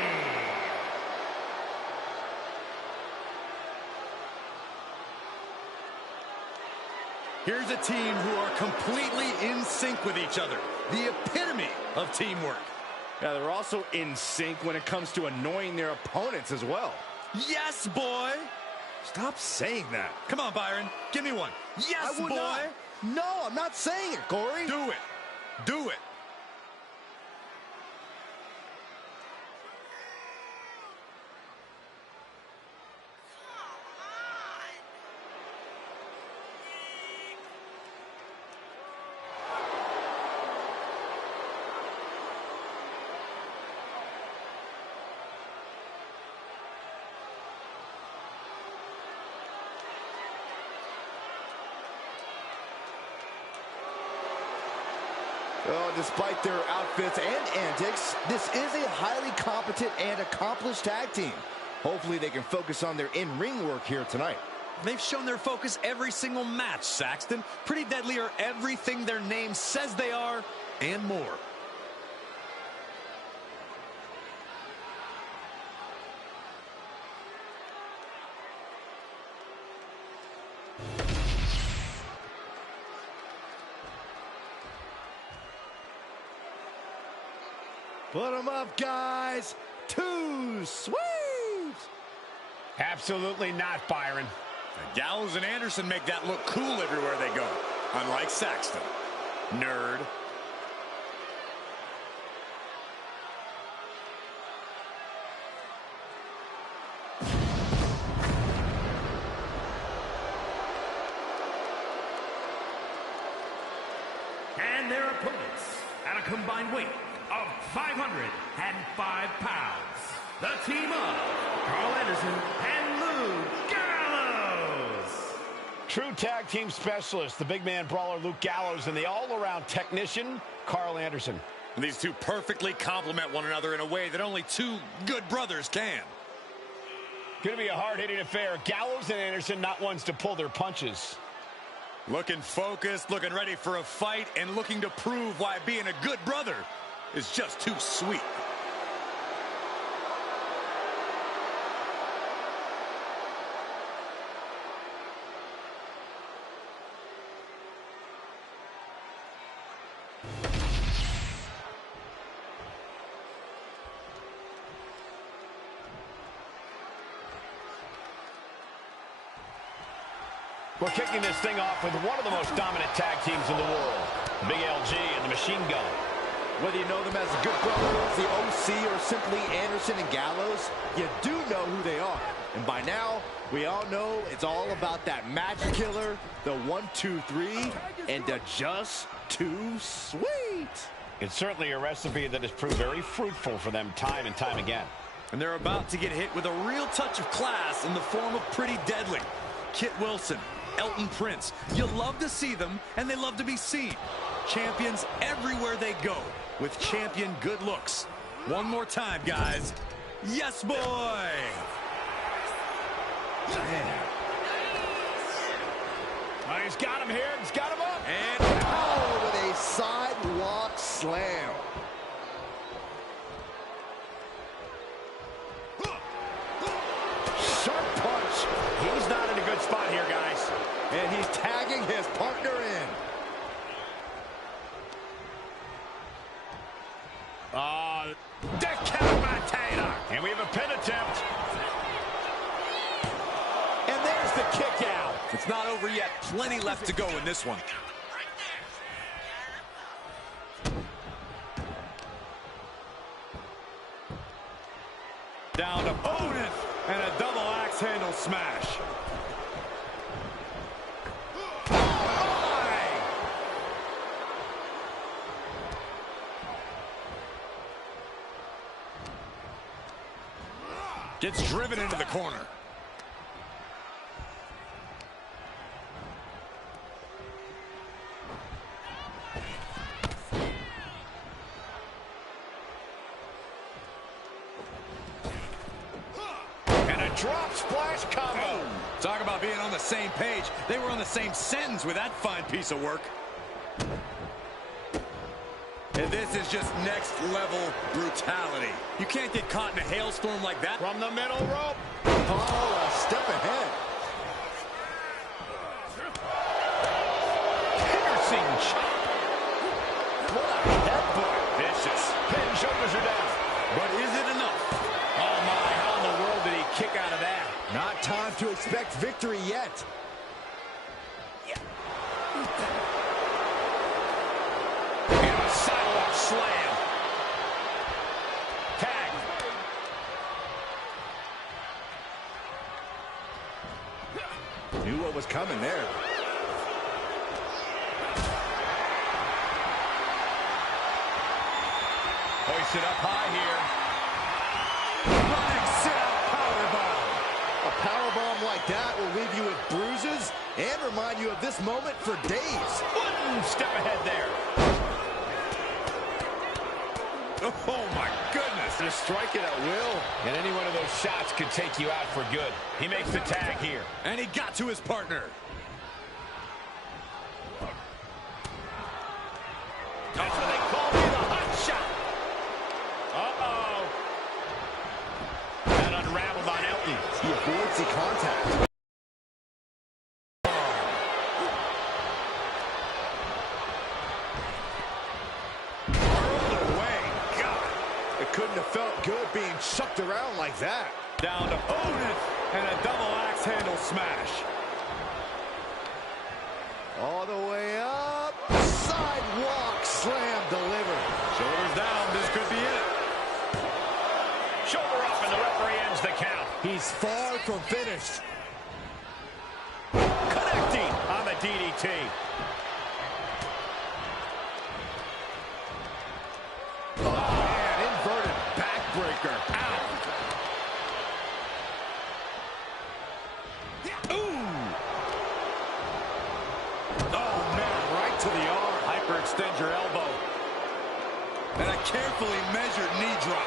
Here's a team who are completely in sync with each other. The epitome of teamwork. Yeah, they're also in sync when it comes to annoying their opponents as well. Yes, boy. Stop saying that. Come on, Byron. Give me one. Yes, I would boy. not. No, I'm not saying it, Corey. Do it. Do it. Oh, despite their outfits and antics, this is a highly competent and accomplished tag team. Hopefully they can focus on their in-ring work here tonight. They've shown their focus every single match, Saxton. Pretty Deadly are everything their name says they are, and more. Put them up, guys. 2 sweeps. Absolutely not, Byron. Gallows and Anderson make that look cool everywhere they go. Unlike Saxton. Nerd. and their opponents at a combined weight of 505 pounds. The team of Carl Anderson and Luke Gallows. True tag team specialist, the big man brawler Luke Gallows, and the all-around technician Carl Anderson. And these two perfectly complement one another in a way that only two good brothers can. Going to be a hard-hitting affair. Gallows and Anderson not ones to pull their punches. Looking focused, looking ready for a fight, and looking to prove why being a good brother is just too sweet. We're kicking this thing off with one of the most dominant tag teams in the world. Big LG and the Machine Gun. Whether you know them as the Good Brothers, the OC, or simply Anderson and Gallows, you do know who they are. And by now, we all know it's all about that magic killer, the 1, 2, 3, and the just too sweet. It's certainly a recipe that has proved very fruitful for them time and time again. And they're about to get hit with a real touch of class in the form of Pretty Deadly. Kit Wilson, Elton Prince. You love to see them, and they love to be seen. Champions everywhere they go, with champion good looks. One more time, guys. Yes, boy! Man. Oh, he's got him here. He's got him up. And Oh, with a sidewalk slam. Sharp punch. He's not in a good spot here, guys. And he's tagging his partner in. Decapitator. And we have a pin attempt. And there's the kick out. it's not over yet. Plenty left to go in this one. Down to opponent and a double axe handle smash. Gets driven into the corner. And a drop splash combo. Talk about being on the same page. They were on the same sentence with that fine piece of work. And this is just next level brutality. You can't get caught in a hailstorm like that. From the middle rope. Oh, a step ahead. Piercing chop. What a headbutt. Vicious. Pin shoulders are down. But is it enough? Oh my, how in the world did he kick out of that? Not time to expect victory yet. Sidewalk slam. Tag. Knew what was coming there. Hoisted up high here. Running sit-out powerbomb. A powerbomb like that will leave you with bruises and remind you of this moment for days. One step ahead there. Oh, my goodness. Just strike it at will. And any one of those shots could take you out for good. He makes the tag here. And he got to his partner. That's what they call me, the hot shot. Uh-oh. That unraveled on Elton. He avoids the contact. Couldn't have felt good being chucked around like that. Down to opponent and a double axe handle smash. All the way up. Sidewalk slam delivered. Shoulders down. This could be it. Shoulder up, and the referee ends the count. He's far from finished. Connecting on the DDT. extend your elbow. And a carefully measured knee drop.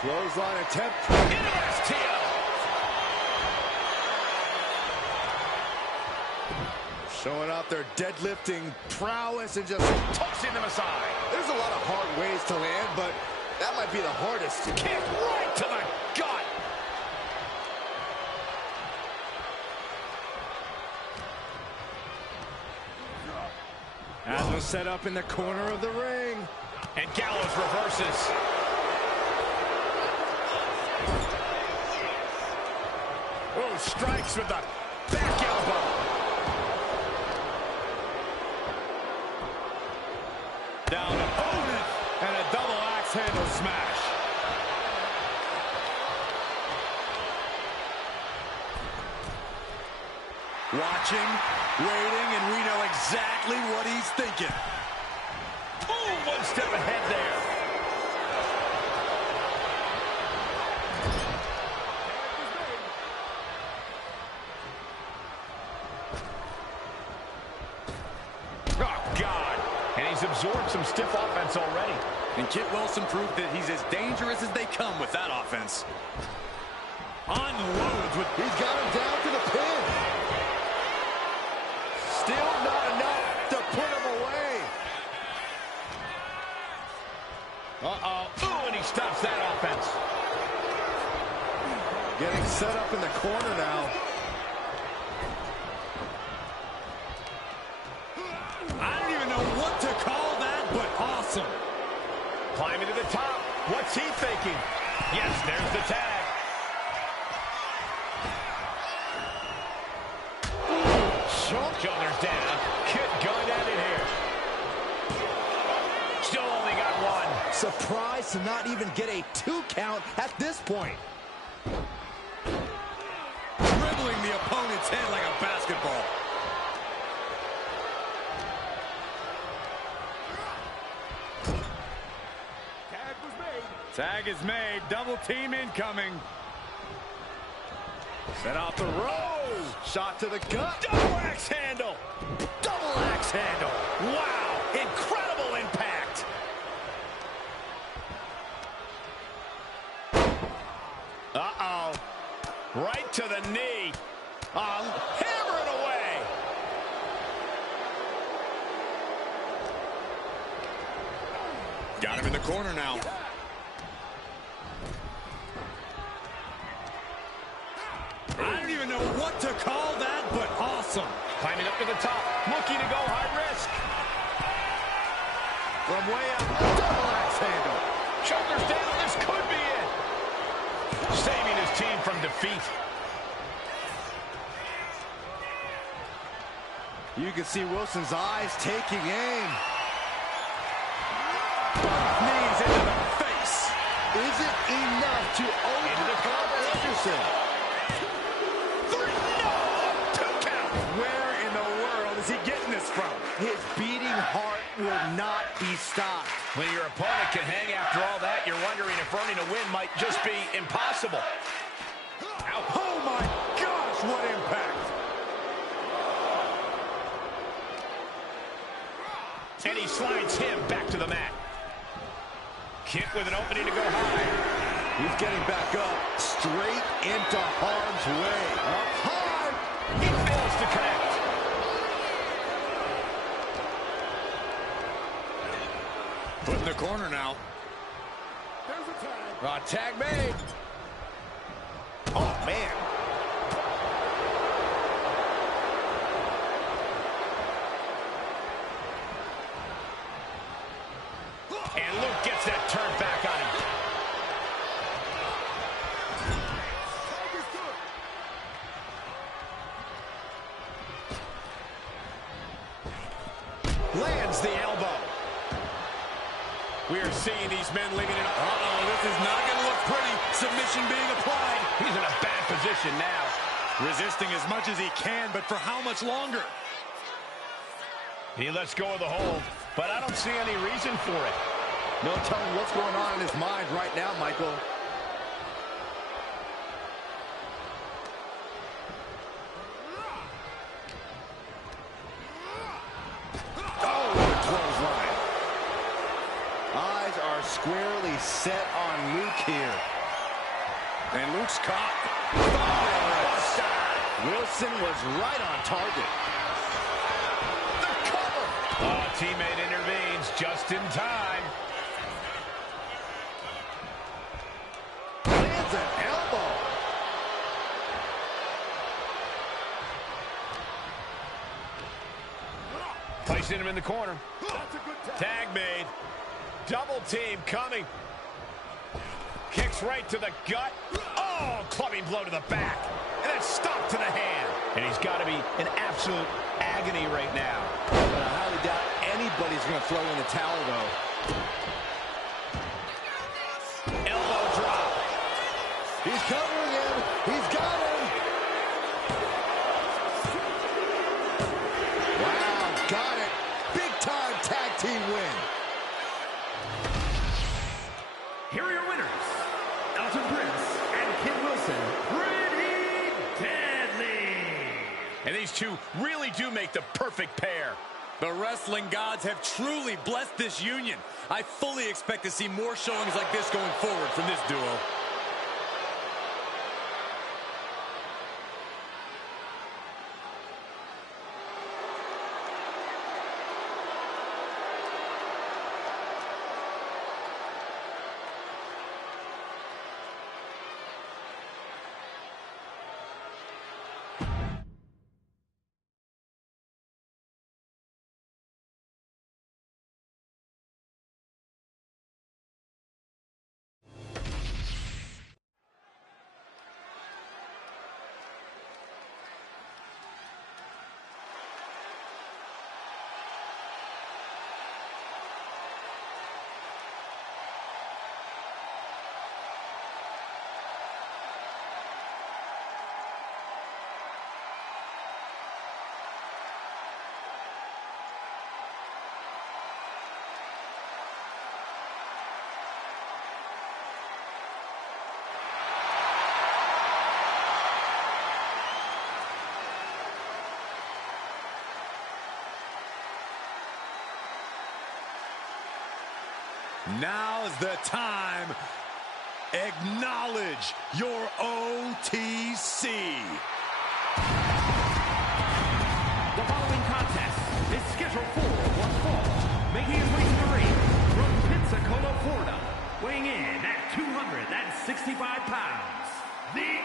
Clothesline attempt. STO. Showing off their deadlifting prowess and just Tossing them aside. there's a lot of hard ways to land, but that might be the hardest. Kick right to the gut. As was set up in the corner of the ring. And Gallows reverses. Oh, strikes with the back elbow. Down opponent. And a double axe handle smash. Watching, waiting, and we know exactly what he's thinking. Oh, one step ahead there. Oh, God. And he's absorbed some stiff offense already. And Kit Wilson proved that he's as dangerous as they come with that offense. Unloads with... He's got him down to the pin. Still not enough to put him away. Uh-oh. Ooh, and he stops that offense. Getting set up in the corner now. I don't even know what to call that, but awesome. Climbing to the top. What's he thinking? Yes, there's the tag. Shoulders down. Kit going at it here. Still only got one. Surprised to not even get a 2 count at this point. Dribbling the opponent's head like a basketball. Tag is made. Double team incoming. Set off the road. Shot to the gut. Double axe handle. Double axe handle. Wow. Incredible impact. Uh-oh. Right to the knee. Hammer it away. Got him in the corner now. I don't even know what to call that, but awesome. Climbing up to the top. Looking to go high risk. From way up. Double axe handle. Shoulders down. This could be it. Saving his team from defeat. You can see Wilson's eyes taking aim. Knees into the face. Is it enough to overcome Anderson? 3. No! 2 count. Where in the world is he getting this from? His beating heart will not be stopped. When your opponent can hang after all that, you're wondering if earning a win might just be impossible. Ow. Oh my gosh, what impact! And he slides him back to the mat. Kit with an opening to go high. He's getting back up, straight into harm's way. Up high. He fails to connect. Put in the corner now. There's a tag. Tag made. Oh, man. And Luke gets that turn back on him. Lands the elbow. We are seeing these men leaving it. Uh-oh, this is not going to look pretty. Submission being applied. He's in a bad position now. Resisting as much as he can, but for how much longer? He lets go of the hold, but I don't see any reason for it. No telling what's going on in his mind right now, Michael. squarely set on Luke here. And Luke's caught. Wilson was right on target. The cover. Oh, teammate intervenes just in time. Lands an elbow. Placing him in the corner. Tag made. Double team coming. Kicks right to the gut. Oh, clubbing blow to the back. And then stop to the hand. And he's got to be in absolute agony right now. But I highly doubt anybody's going to throw in the towel, though. Elbow drop. He's covering him. He's got him. Wow, got it. Big time tag team win. Here are your winners, Elton Prince and Kid Wilson. Pretty deadly. And these two really do make the perfect pair. The wrestling gods have truly blessed this union. I fully expect to see more showings like this going forward from this duo. Now's the time. Acknowledge your OTC. The following contest is scheduled for one fall. Making his way to the ring from Pensacola, Florida, weighing in at 265 pounds, the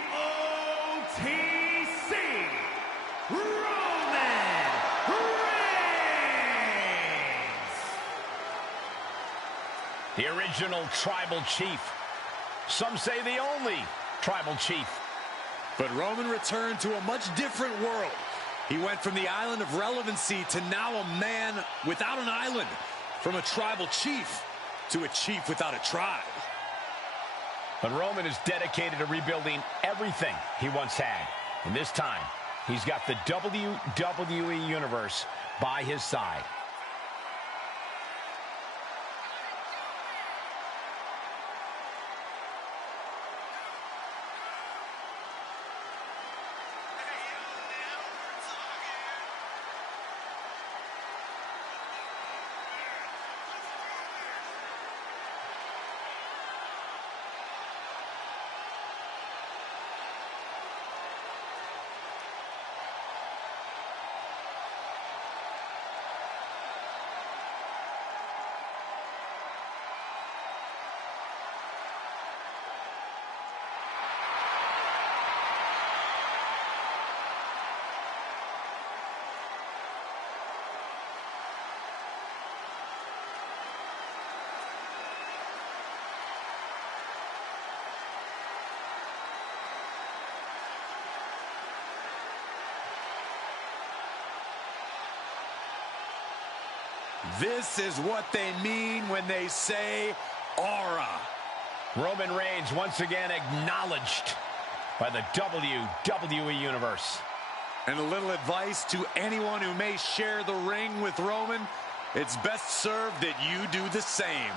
OTC, Roman Reigns. The original tribal chief. Some say the only tribal chief. But Roman returned to a much different world. He went from the island of relevancy to now a man without an island. From a tribal chief to a chief without a tribe. But Roman is dedicated to rebuilding everything he once had. And this time, he's got the WWE Universe by his side. This is what they mean when they say aura. Roman Reigns once again acknowledged by the WWE Universe. And a little advice to anyone who may share the ring with Roman, it's best served that you do the same.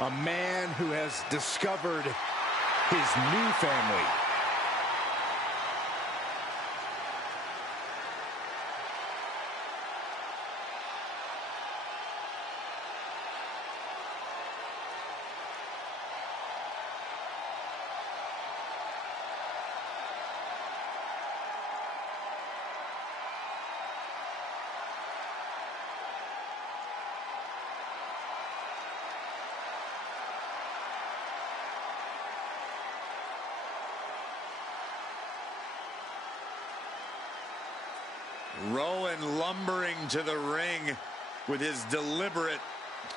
A man who has discovered his new family. Rowan lumbering to the ring with his deliberate,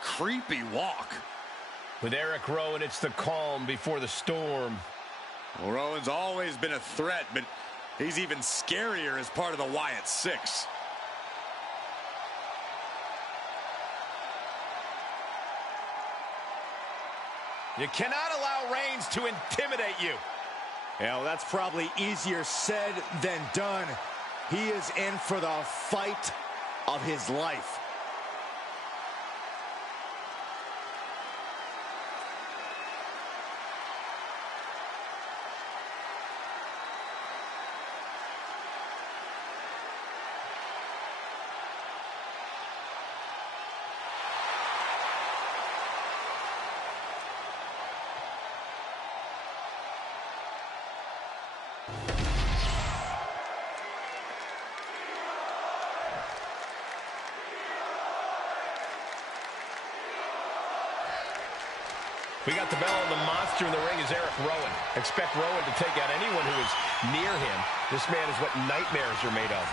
creepy walk. With Eric Rowan, it's the calm before the storm. Well, Rowan's always been a threat, but he's even scarier as part of the Wyatt Six. You cannot allow Reigns to intimidate you. Yeah, well, that's probably easier said than done. He is in for the fight of his life. We got the bell on the monster in the ring is Eric Rowan. Expect Rowan to take out anyone who is near him. This man is what nightmares are made of.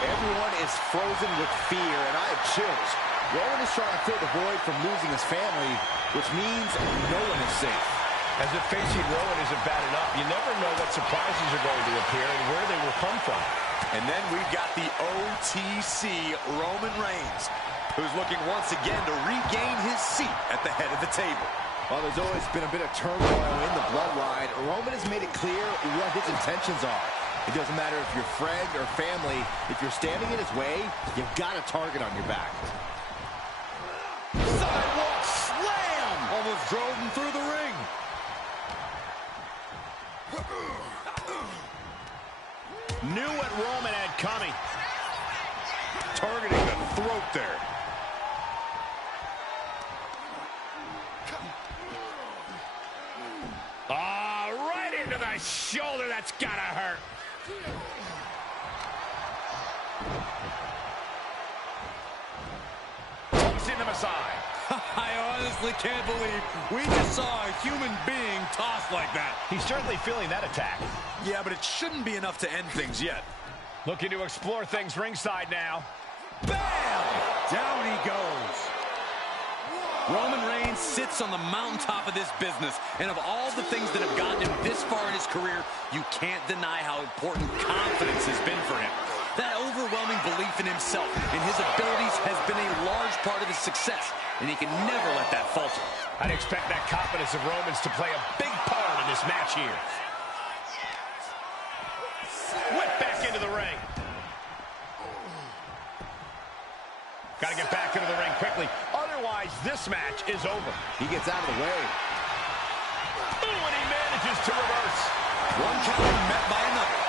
Everyone is frozen with fear, and I have chills. Rowan is trying to fill the void from losing his family, which means no one is safe. As if facing Rowan isn't bad enough, you never know what surprises are going to appear and where they will come from. And then we've got the OTC Roman Reigns, who's looking once again to regain his seat at the head of the table. While there's always been a bit of turmoil in the bloodline, Roman has made it clear what his intentions are. It doesn't matter if you're friend or family. If you're standing in his way, you've got a target on your back. Sidewalk slam! Almost drove him through the ring. Knew what Roman had coming. Targeting the throat there. Right into the shoulder. That's gotta hurt. Tossing them aside. I honestly can't believe we just saw a human being tossed like that. He's certainly feeling that attack. Yeah, but it shouldn't be enough to end things yet. Looking to explore things ringside now. Bam! Down he goes. Roman Reigns sits on the mountaintop of this business, and of all the things that have gotten him this far in his career, you can't deny how important confidence has been for him. That overwhelming belief in himself and his abilities has been a large part of his success, and he can never let that falter. I'd expect that confidence of Roman's to play a big part in this match here. Whip back into the ring. Got to get back into the ring quickly. Otherwise, this match is over. He gets out of the way. Ooh, and he manages to reverse. One counter met by another.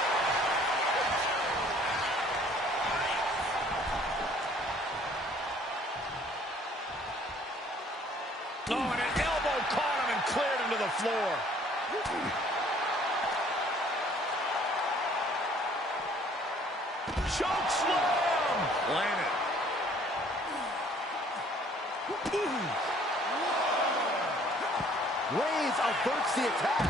Oh, and an elbow caught him and cleared him to the floor. Choke slam! Landed. Reigns averts the attack.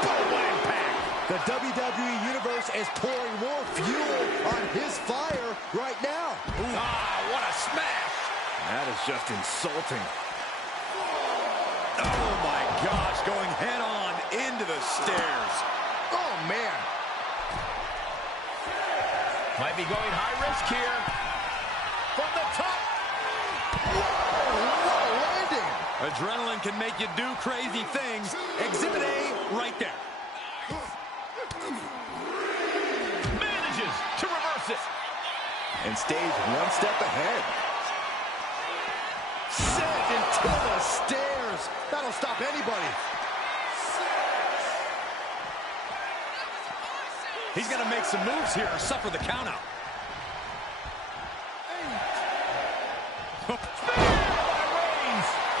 Boom, impact. The WWE Universe is pouring more fuel on his fire right now. Ah, what a smash! That is just insulting. Oh my gosh, going head on into the stairs. Oh, man. Might be going high risk here. From the top. What a landing. Adrenaline can make you do crazy things. Exhibit A right there. Manages to reverse it. And stays one step ahead. Sent into the stairs. force. That'll stop anybody. He's got to make some moves here or suffer the countout.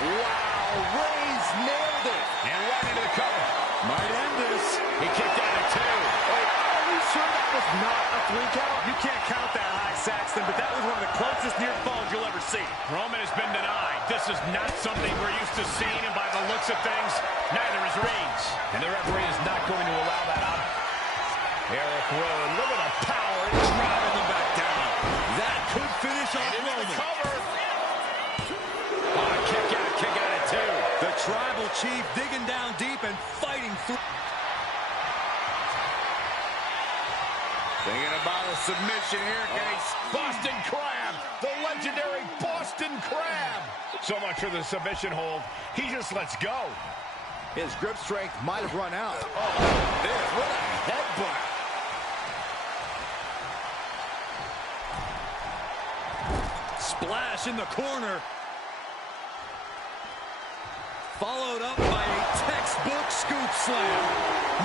Wow, Reigns nailed it. And right into the cover. Might end this. He kicked out at 2. Are we sure that was not a 3 count? You can't count that high, Saxton, but that was one of the closest near falls you'll ever see. Roman has been denied. This is not something we're used to seeing, and by the looks of things, neither is Reigns. And the referee is not going to allow that out. Eric Rowan, look at the power. It's driving them back down. That could finish off Roman. Cover. Oh, kick out at 2. The Tribal Chief digging down deep and fighting through. Thinking about a submission here, Case. Boston Crab, the legendary Boston Crab. So much for the submission hold. He just lets go. His grip strength might have run out. Oh, this, what a headbutt. Splash in the corner. Followed up by a textbook scoop slam.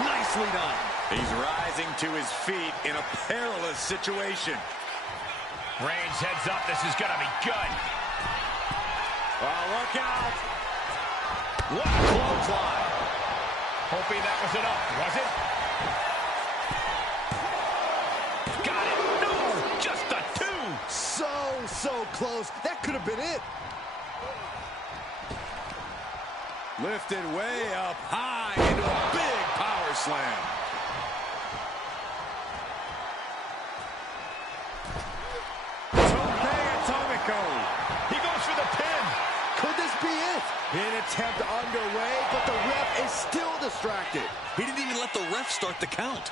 Nicely done. He's rising to his feet in a perilous situation. Reigns heads up. This is going to be good. Oh, look out. What a clothesline. Hoping that was enough. Was it? Got it. No, just a 2. So close. That could have been it. Lifted way up high into a big power slam. He goes for the pin. Could this be it? An attempt underway, but the ref is still distracted. He didn't even let the ref start the count.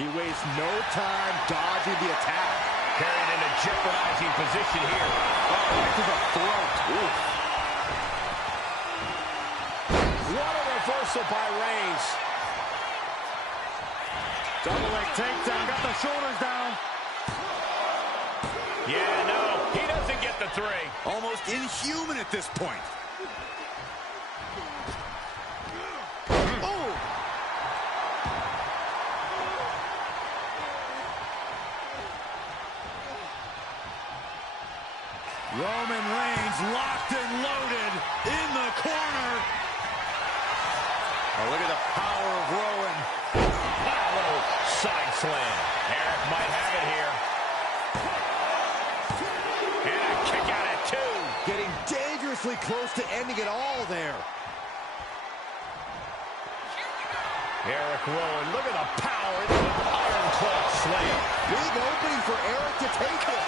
He wastes no time dodging the attack. Carried in a jeopardizing position here. Oh, right to the throat. Ooh. What a reversal by Reigns. Double leg takedown, got the shoulders down. Yeah, no, he doesn't get the 3. Almost inhuman at this point. Oh! Roman Reigns locked and loaded in the corner. Oh, look at the power of Rowan. A little side slam. Eric might have it here. And a kick out at 2. Getting dangerously close to ending it all there. Eric Rowan, look at the power. Ironclad slam. Big opening for Eric to take it.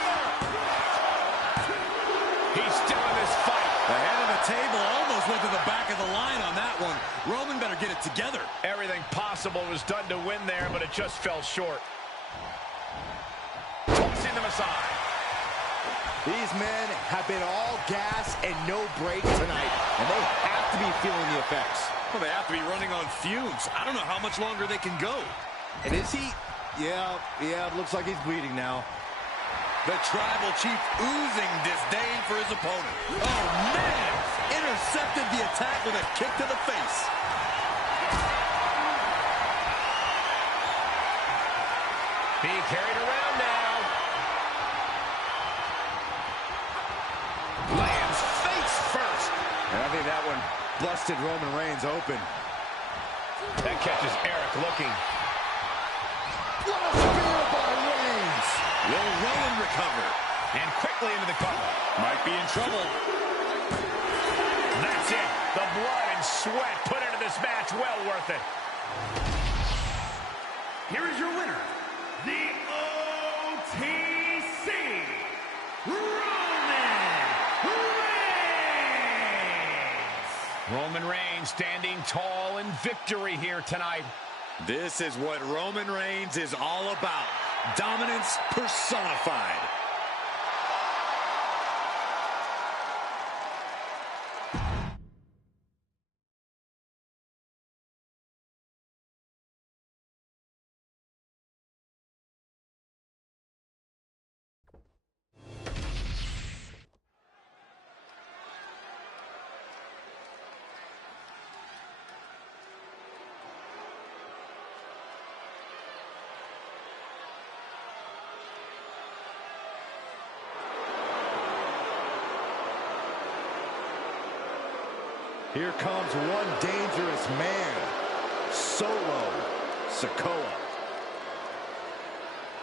He's still in this fight. The head of the table almost went to the back of the line on that one. Roman better get it together. Everything possible was done to win there, but it just fell short. Tossing them aside. These men have been all gas and no brakes tonight, and they have to be feeling the effects. Well, they have to be running on fumes. I don't know how much longer they can go. And is he? Yeah, it looks like he's bleeding now. The Tribal Chief oozing disdain for his opponent. Oh, man! Intercepted the attack with a kick to the face. Being carried around now. Lands face first. And I think that one busted Roman Reigns open. That catches Eric looking. What a spear by Reigns! Will Rowan recover? And quickly into the cover. Might be in trouble. That's it. The blood and sweat put into this match. Well worth it. Here is your winner, the OTC, Roman Reigns standing tall in victory here tonight. This is what Roman Reigns is all about. Dominance personified. Here comes one dangerous man, Solo Sikoa.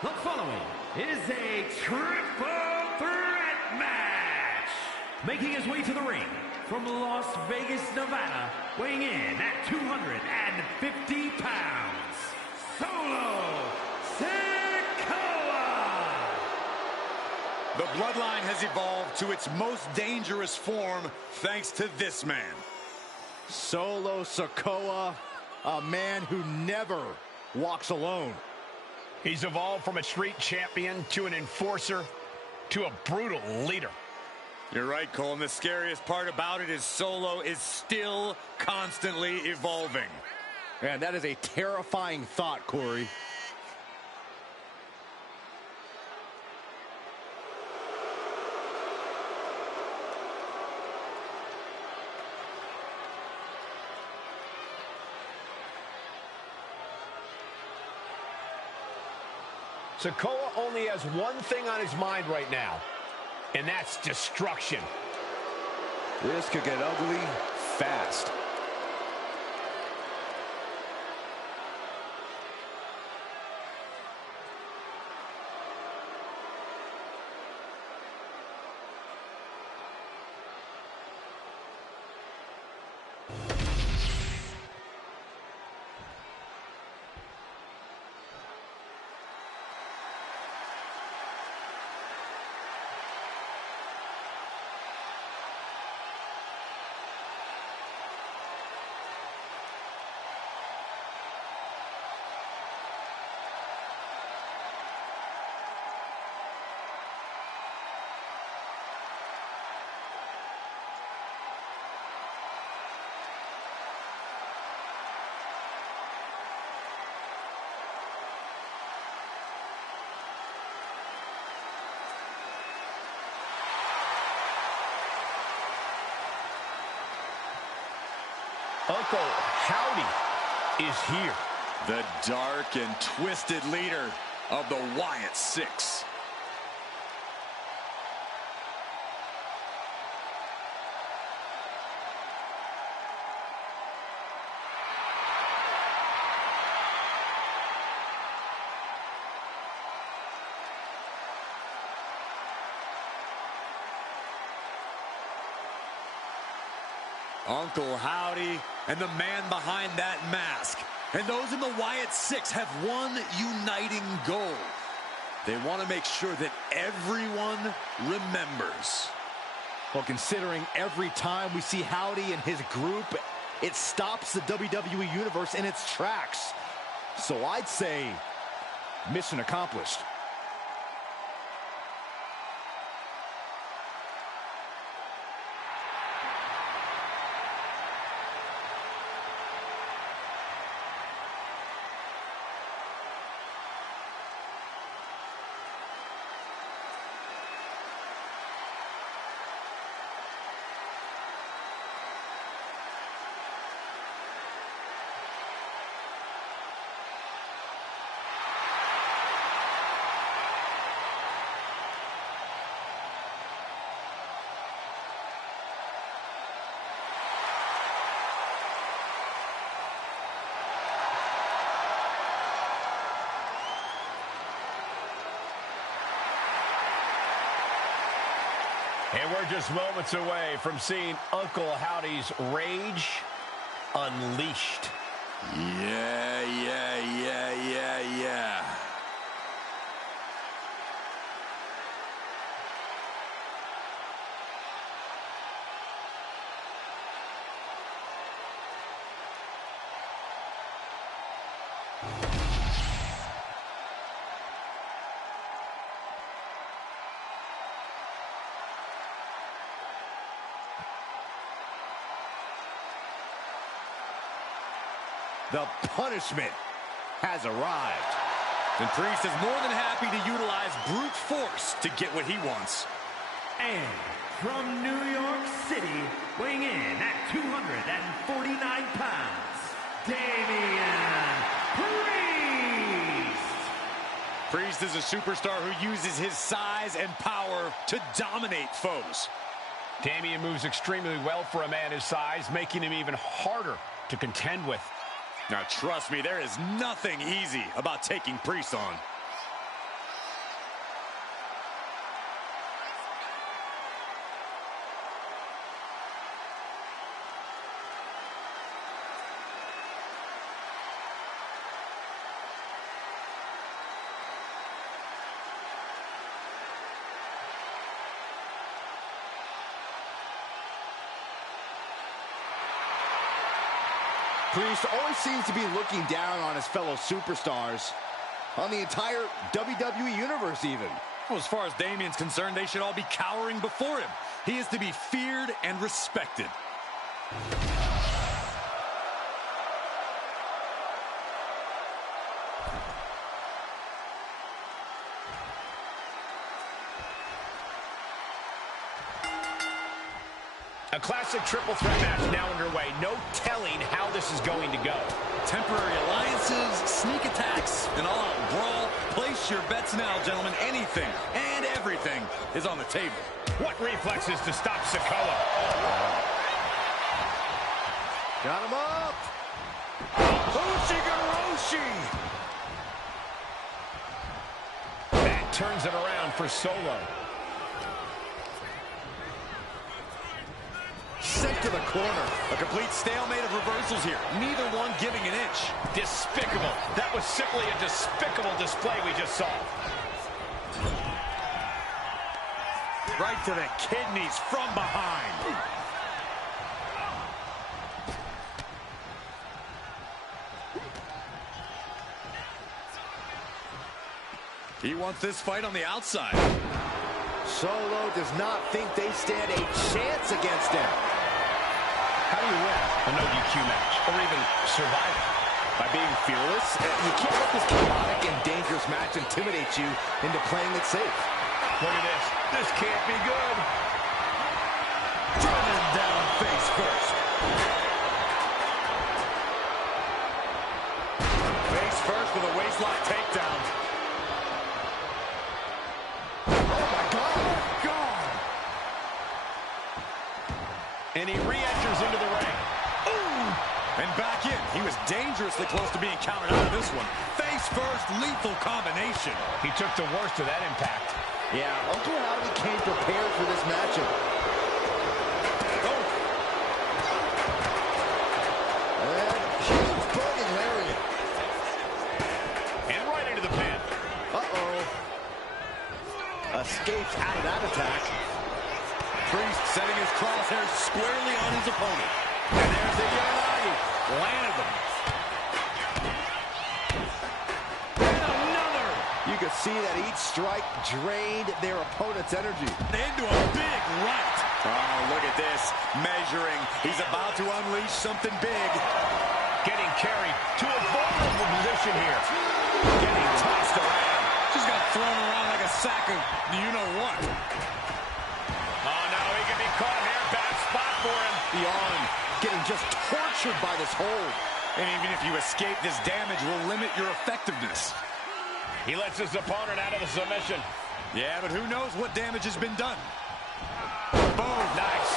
The following is a triple threat match. Making his way to the ring from Las Vegas, Nevada, weighing in at 250 pounds, Solo Sikoa. The bloodline has evolved to its most dangerous form thanks to this man. Solo Sikoa, a man who never walks alone. He's evolved from a street champion to an enforcer to a brutal leader. You're right, Cole, and the scariest part about it is Solo is still constantly evolving. Man, that is a terrifying thought, Corey. Sikoa only has one thing on his mind right now, and that's destruction. This could get ugly fast. Uncle Howdy is here. The dark and twisted leader of the Wwe2k25. Uncle Howdy and the man behind that mask. And those in the Wwe2k25 have one uniting goal. They want to make sure that everyone remembers. Well, considering every time we see Howdy and his group, it stops the WWE Universe in its tracks. So I'd say mission accomplished. And we're just moments away from seeing Uncle Howdy's rage unleashed. Yeah. The punishment has arrived. And Priest is more than happy to utilize brute force to get what he wants. And from New York City, weighing in at 249 pounds, Damian Priest. Priest is a superstar who uses his size and power to dominate foes. Damian moves extremely well for a man his size, making him even harder to contend with. Now, trust me, there is nothing easy about taking Priest on. Priest always seems to be looking down on his fellow superstars, on the entire WWE Universe even. Well, as far as Damian's concerned, they should all be cowering before him. He is to be feared and respected. A classic triple threat match now underway. No telling how this is going to go. Temporary alliances, sneak attacks, an all-out brawl. Place your bets now, gentlemen. Anything and everything is on the table. What reflexes to stop Sikoa? Got him up! Ushigoroshi! That turns it around for Solo. Sent to the corner. A complete stalemate of reversals here. Neither one giving an inch. Despicable. That was simply a despicable display we just saw. Right to the kidneys from behind. He wants this fight on the outside. Solo does not think they stand a chance against him. How do you win a no DQ match, or even survive it? By being fearless. You can't let this chaotic and dangerous match intimidate you into playing it safe. Look at this. This can't be good. Driven down face first. Face first with a waistlock takedown. And he re-enters into the ring. Ooh! And back in. He was dangerously close to being counted out of this one. Face first, lethal combination. He took the worst of that impact. Yeah, Uncle Howdy came prepared for this matchup. Oh! And huge burning lariat. And right into the pin. Uh-oh. Escapes out of that attack. Priest setting his crosshairs squarely on his opponent. And there's the Uranagi. Landed them. And another. You could see that each strike drained their opponent's energy. Into a big right. Oh, look at this. Measuring. He's about to unleash something big. Getting carried to a vulnerable position here. Getting tossed around. Just got thrown around like a sack of you-know-what. Oh, no, he can be caught here. Bad spot for him. The arm getting just tortured by this hold. And even if you escape, this damage will limit your effectiveness. He lets his opponent out of the submission. Yeah, but who knows what damage has been done. Boom, nice.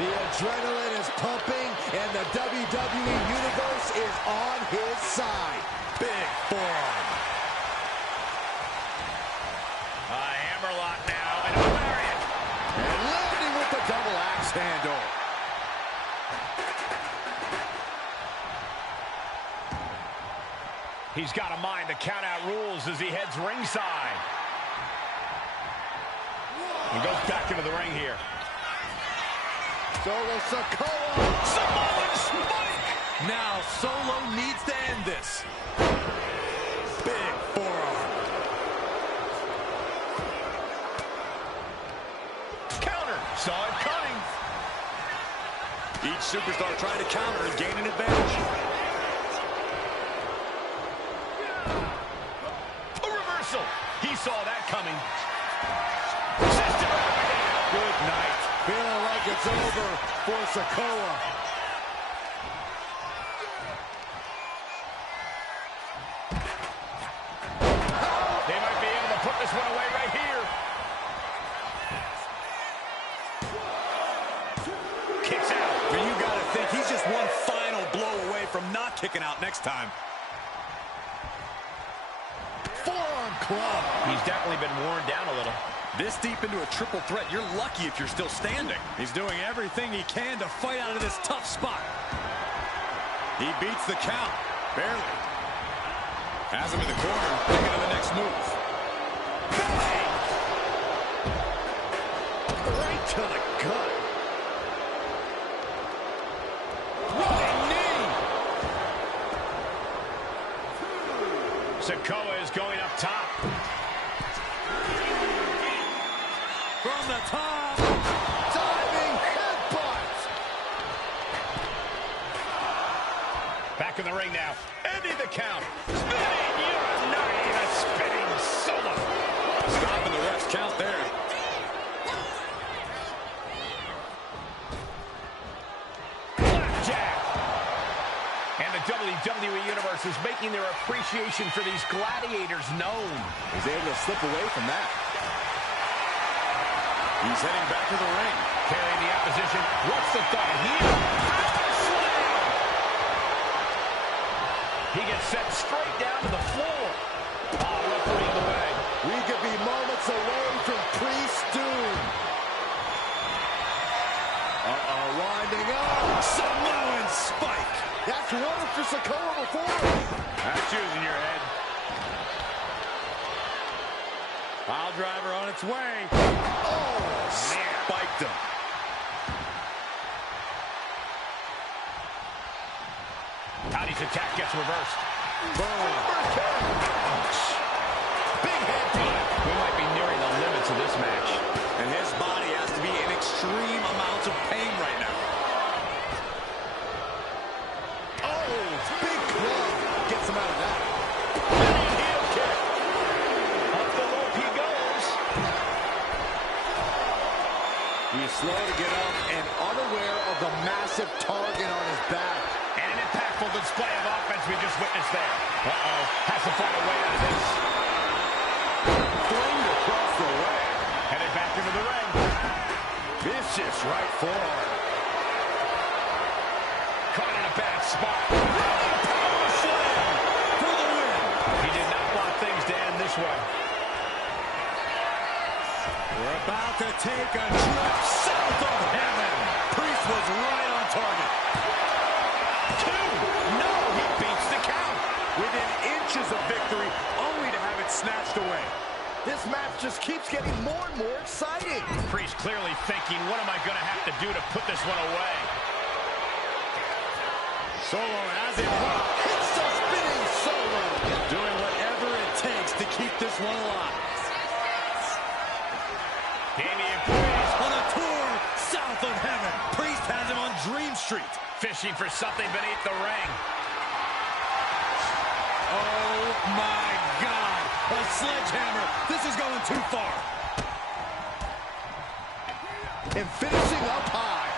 The adrenaline is pumping, and the WWE Universe is on his side. Big forearm. A hammerlock now, and a lariat. And landing with the double axe handle. He's got to mind the count-out rules as he heads ringside. And goes back into the ring here. Solo Sikoa. Samoan spike. Now Solo needs to end this. Big forearm. Counter. Saw it coming. Each superstar trying to counter and gain an advantage. A reversal. He saw that coming. Good night. Feeling like it's over for Sikoa. They might be able to put this one away right here. kicking out next time. Forearm club. He's definitely been worn down a little. This deep into a triple threat, you're lucky if you're still standing. He's doing everything he can to fight out of this tough spot. He beats the count, barely. Has him in the corner, thinking of the next move. Bang! Right to the gut. Running knee. Sikoa is going up top. From the top. Diving headbutt. Back in the ring now. Ending the count. Spinning. You're not even spinning solo. Stopping the ref's count there. Blackjack. And the WWE Universe is making their appreciation for these gladiators known. He's able to slip away from that. He's heading back to the ring. Carrying the opposition. What's the thought here? Power slam! He gets set straight down to the floor. Oh, referee the way. We could be moments away from Priest doom. Winding up. Samoan spike. That's worked for Sikoa before. That's using your head. Pile driver on its way. Oh, Spiked him. Howdy's attack gets reversed. boom. Ouch. Big head kick. We might be nearing the limits of this match. And his body has to be in extreme amounts of pain right now. Oh, big club. Gets him out of that. Heel kick. Up the rope he goes. He's slow to get up and unaware of the massive target on his back. And an impactful display of offense we just witnessed there. Uh-oh. Has to find a way out of this. Flamed across the way. Headed back into the ring. Vicious right forearm. Caught in a bad spot. Running power slam for the win. He did not want things to end this way. We're about to take a trip south of heaven. Priest was right on target. 2. No, he beats the count. Within inches of victory, only to have it snatched away. This match just keeps getting more and more exciting. Priest clearly thinking, what am I going to have to do to put this one away? Solo has it hooked. Hits the spinning solo. Doing whatever it takes to keep this one alive. Damian Priest On a tour south of heaven. Priest has him on Dream Street. fishing for something beneath the ring. Oh my God. A sledgehammer. This is going too far. And finishing up high.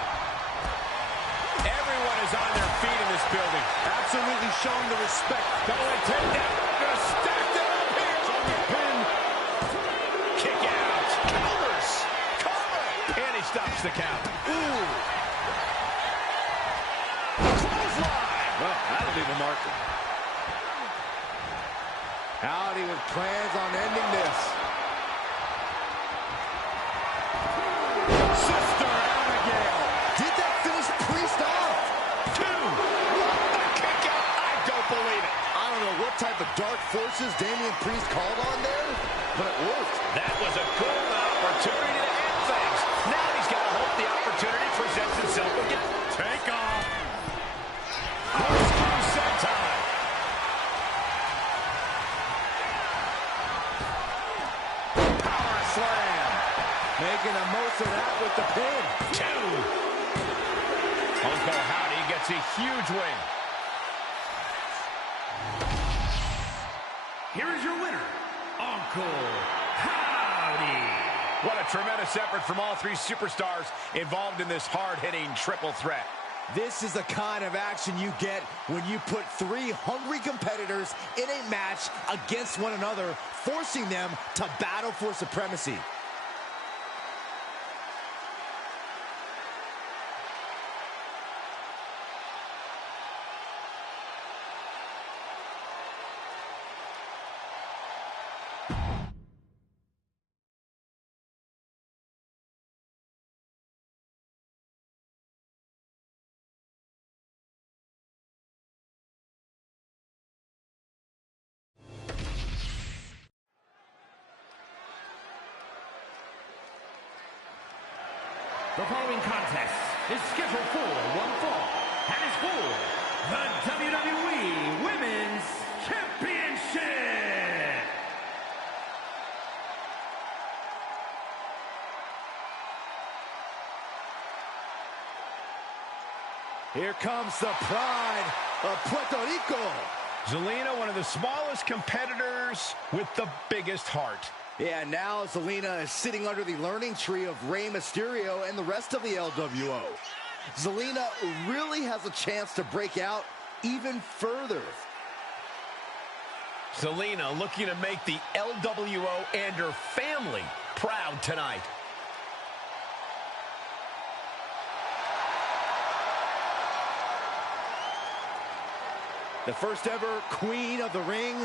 Everyone is on their feet in this building. Absolutely showing the respect. Double takedown. Gonna stack that up here. On the pin. Kick out. Counters. Cover. And he stops the count. Ooh. Clothesline. Well, that'll be the marker. Howdy with plans on ending this. Sister Abigail. Did that finish Priest off? 2. What a kick out. I don't believe it. I don't know what type of dark forces Damian Priest called on there, but it worked. That was a golden opportunity to end things. Now he's got to hope the opportunity presents itself again. Take off. Corkscrew senton. Power slam. Making the most of that with the pin. 2. Uncle Howdy gets a huge win. Here is your winner, Uncle Howdy. What a tremendous effort from all 3 superstars involved in this hard-hitting triple threat. This is the kind of action you get when you put 3 hungry competitors in a match against one another, forcing them to battle for supremacy. The following contest is scheduled for one fall and is for the WWE Women's Championship. Here comes the pride of Puerto Rico. Zelina, one of the smallest competitors with the biggest heart. Yeah, now Zelina is sitting under the learning tree of Rey Mysterio and the rest of the LWO. Zelina really has a chance to break out even further. Zelina looking to make the LWO and her family proud tonight. The first ever Queen of the Ring,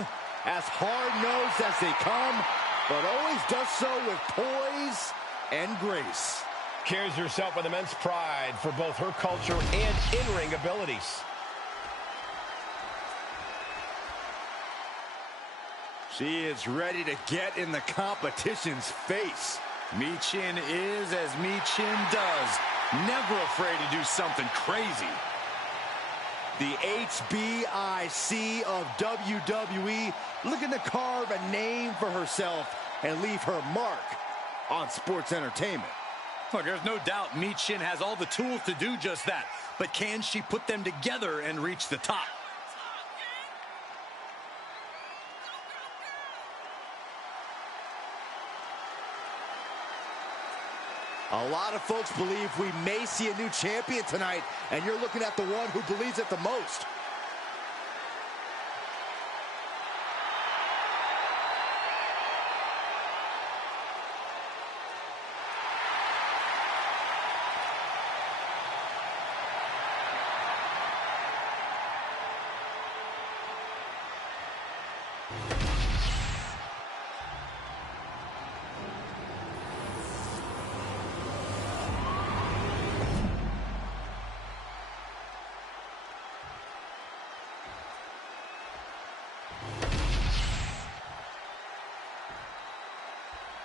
as hard-nosed as they come, but always does so with poise and grace. Carries herself with immense pride for both her culture and in-ring abilities. She is ready to get in the competition's face. Michin is as Michin does. Never afraid to do something crazy. The HBIC of WWE looking to carve a name for herself and leave her mark on sports entertainment. Look, there's no doubt Michin has all the tools to do just that. But can she put them together and reach the top? A lot of folks believe we may see a new champion tonight, and you're looking at the one who believes it the most.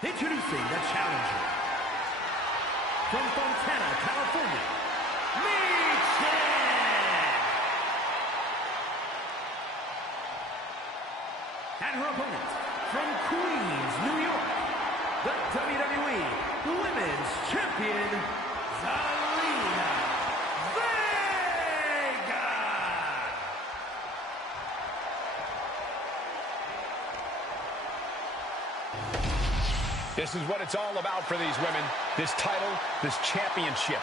Introducing the challenger from Fontana, California, Michin! And her opponent from Queens, New York, the WWE Women's Champion, Zelina Vega! This is what it's all about for these women. This title, this championship,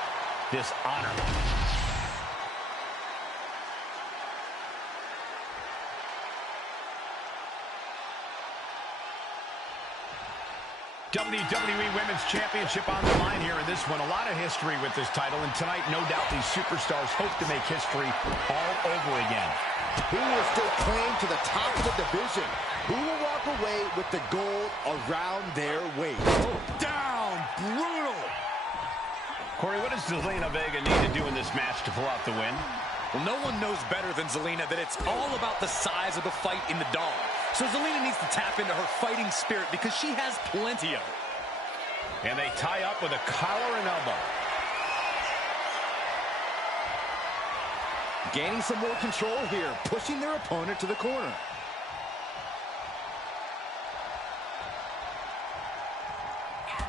this honor. WWE Women's Championship on the line here in this one. A lot of history with this title, and tonight, no doubt, these superstars hope to make history all over again. Who will stake claim to the top of the division? Who will walk away with the gold around their waist? Oh, down! Brutal! Corey, what does Zelina Vega need to do in this match to pull out the win? Well, no one knows better than Zelina that it's all about the size of the fight in the dog. So Zelina needs to tap into her fighting spirit because she has plenty of it. And they tie up with a collar and elbow. Gaining some more control here, pushing their opponent to the corner.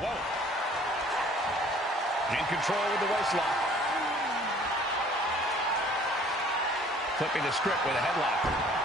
Whoa. In control with the waist lock. Flipping the script with a headlock.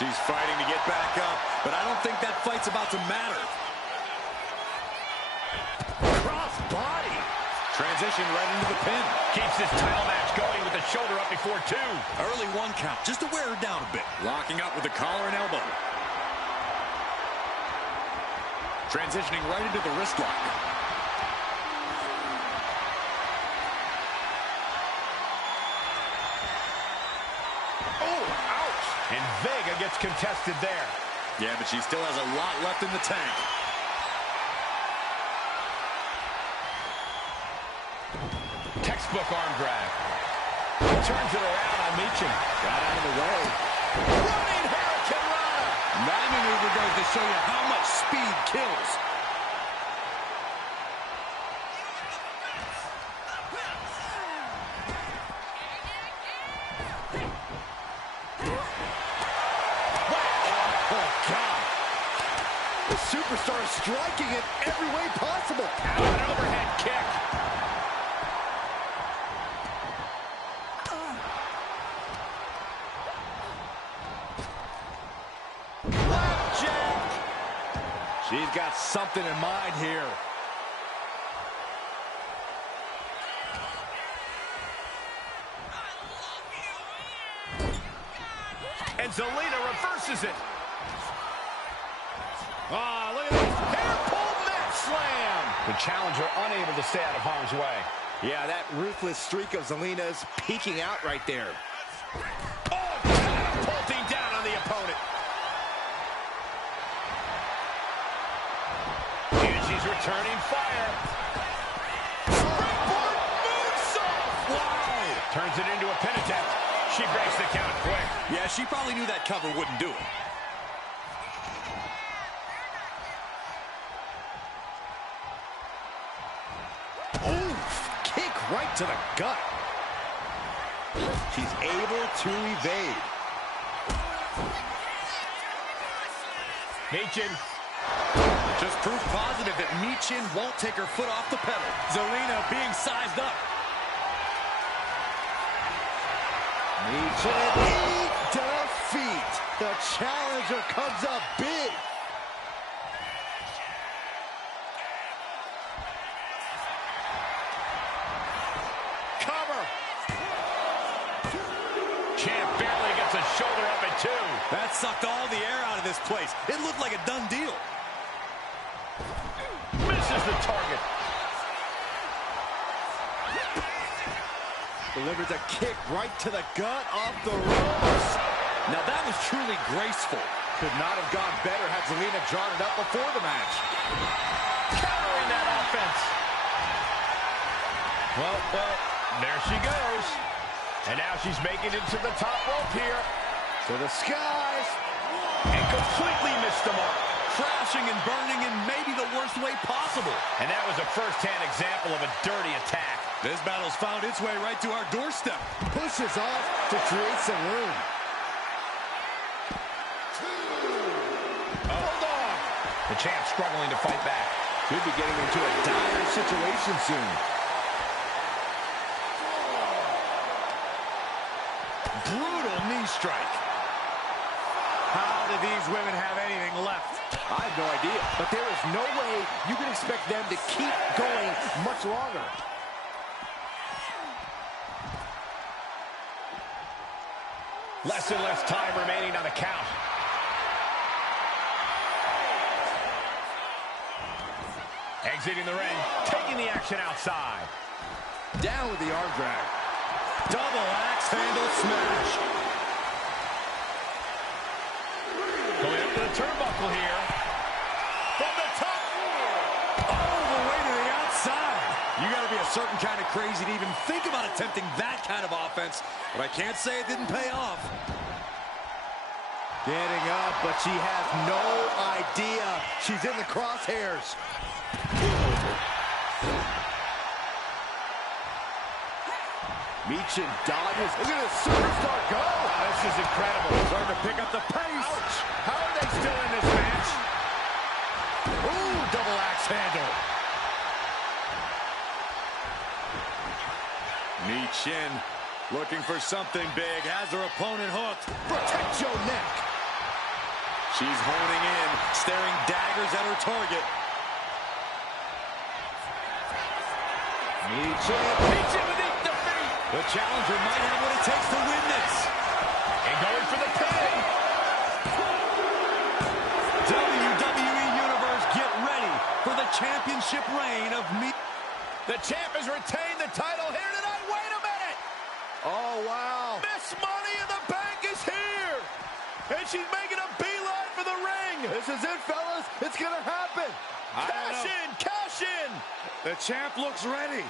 She's fighting to get back up, but I don't think that fight's about to matter. Cross body. Transition right into the pin. Keeps this title match going with the shoulder up before two. Early one count, just to wear her down a bit. Locking up with the collar and elbow. Transitioning right into the wrist lock. And Vega gets contested there. Yeah, but she still has a lot left in the tank. Textbook arm drag. Turns it around on Meacham. Got out of the way. Running Hurricane Rana. That maneuver goes to show you how much speed kills. The superstar is striking in every way possible. Out of an overhead kick. Flapjack. She's got something in mind here. And Zelina reverses it. Ah, look at this. Hair pull mat slam. The challenger unable to stay out of harm's way. Yeah, that ruthless streak of Zelina's peeking out right there. Oh, catapulting down on the opponent. And she's returning fire. Springboard moonsault. Wow. Turns it into a pin attempt. She breaks the count quick. Yeah, she probably knew that cover wouldn't do it. Right to the gut. She's able to evade. Meacham. Just proof positive that Meacham won't take her foot off the pedal. Zelina being sized up. Meacham defeat. The challenger comes up big. Champ barely gets a shoulder up at 2. That sucked all the air out of this place. It looked like a done deal. Misses the target. Delivers a kick right to the gut off the ropes. Now that was truly graceful. Could not have gone better had Zelina drawn it up before the match. Countering that offense. Well, there she goes. And now she's making it to the top rope here. To the skies. And completely missed the mark. Crashing and burning in maybe the worst way possible. And that was a first-hand example of a dirty attack. This battle's found its way right to our doorstep. Pushes off to create some room. Hold on. The champ struggling to fight back. Could be getting into a dire situation soon. Brutal knee strike. How do these women have anything left? I have no idea, but there is no way you can expect them to keep going much longer. Less and less time remaining on the count. Exiting the ring, taking the action outside. Down with the arm drag. Double axe handle smash. Going up to the turnbuckle here. From the top. All the way to the outside. You got to be a certain kind of crazy to even think about attempting that kind of offense. But I can't say it didn't pay off. Getting up, but she has no idea she's in the crosshairs. Meacham dodges. Look at this superstar go. Oh, this is incredible. Starting to pick up the pace. Ouch. How are they still in this match? Ooh, double axe handle. Meacham looking for something big. Has her opponent hooked. Protect your neck. She's honing in, staring daggers at her target. Meacham with the defeat. The challenger might have what it takes to win this. And going for the pin. WWE Universe, get ready for the championship reign of me. The champ has retained the title here tonight. Wait a minute. Oh, wow. Miss Money in the Bank is here. And she's making a beeline for the ring. This is it, fellas. It's going to happen. Cash in, cash in. The champ looks ready.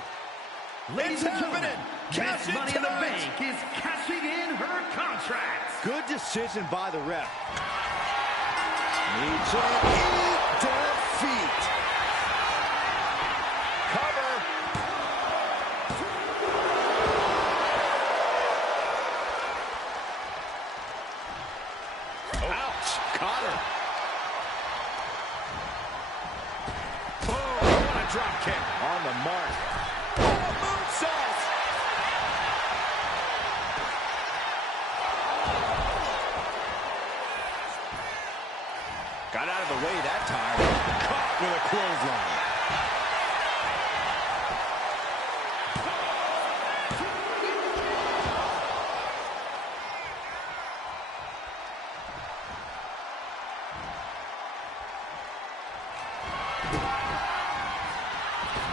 Ladies and gentlemen, Miss Money in the Bank is cashing in her contract. Good decision by the ref. Needs to eat defeat. Cover. Oh. Ouch. Caught her. Boom. What a drop kick. On the mark. What a moonsault. Got out of the way that time. Caught with a clothesline.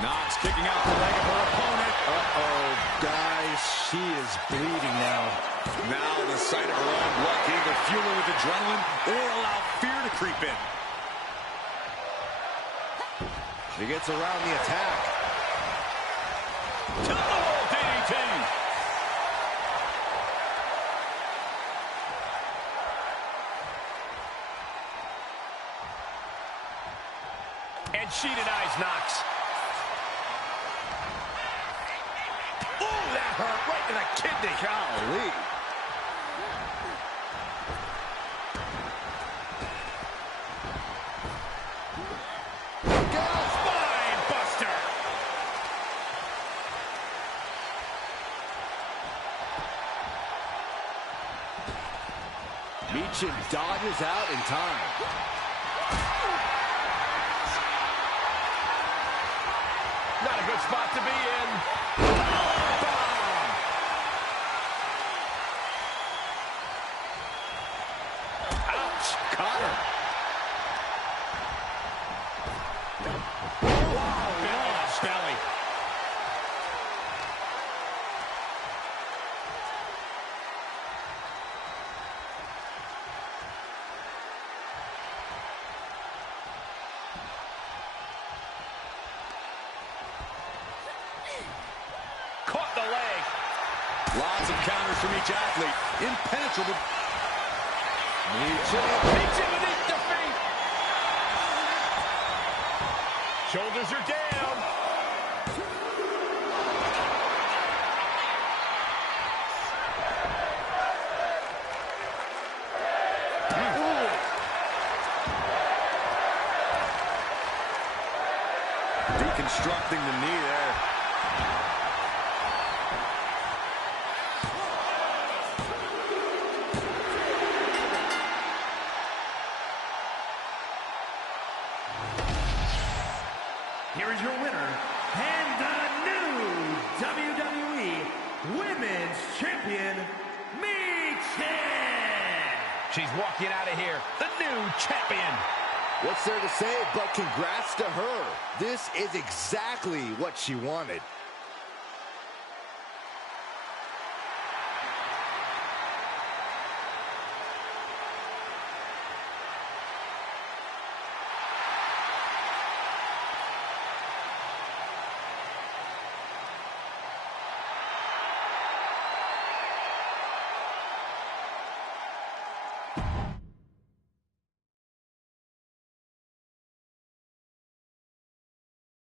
Knox kicking out the leg of her opponent. Uh-oh, guys, she is bleeding now. Now the sight of her own blood can either fuel her with adrenaline or allow fear to creep in. She gets around the attack. Tilt-a-wall DDT. And she denies Knox. Ooh, that hurt right in the kidney. Golly. Spine buster. Meechin dodges out in time. Not a good spot to be in. Bomb. Ouch. Caught her. Belly. Caught the leg. Lots of counters from each athlete. Impenetrable. Meechin beneath the feet. Shoulders are down. Deconstructing the knee there. Here is your winner, and the new WWE Women's Champion, Meechin. She's walking out of here, the new champion. What's there to say but congrats to her? This is exactly what she wanted.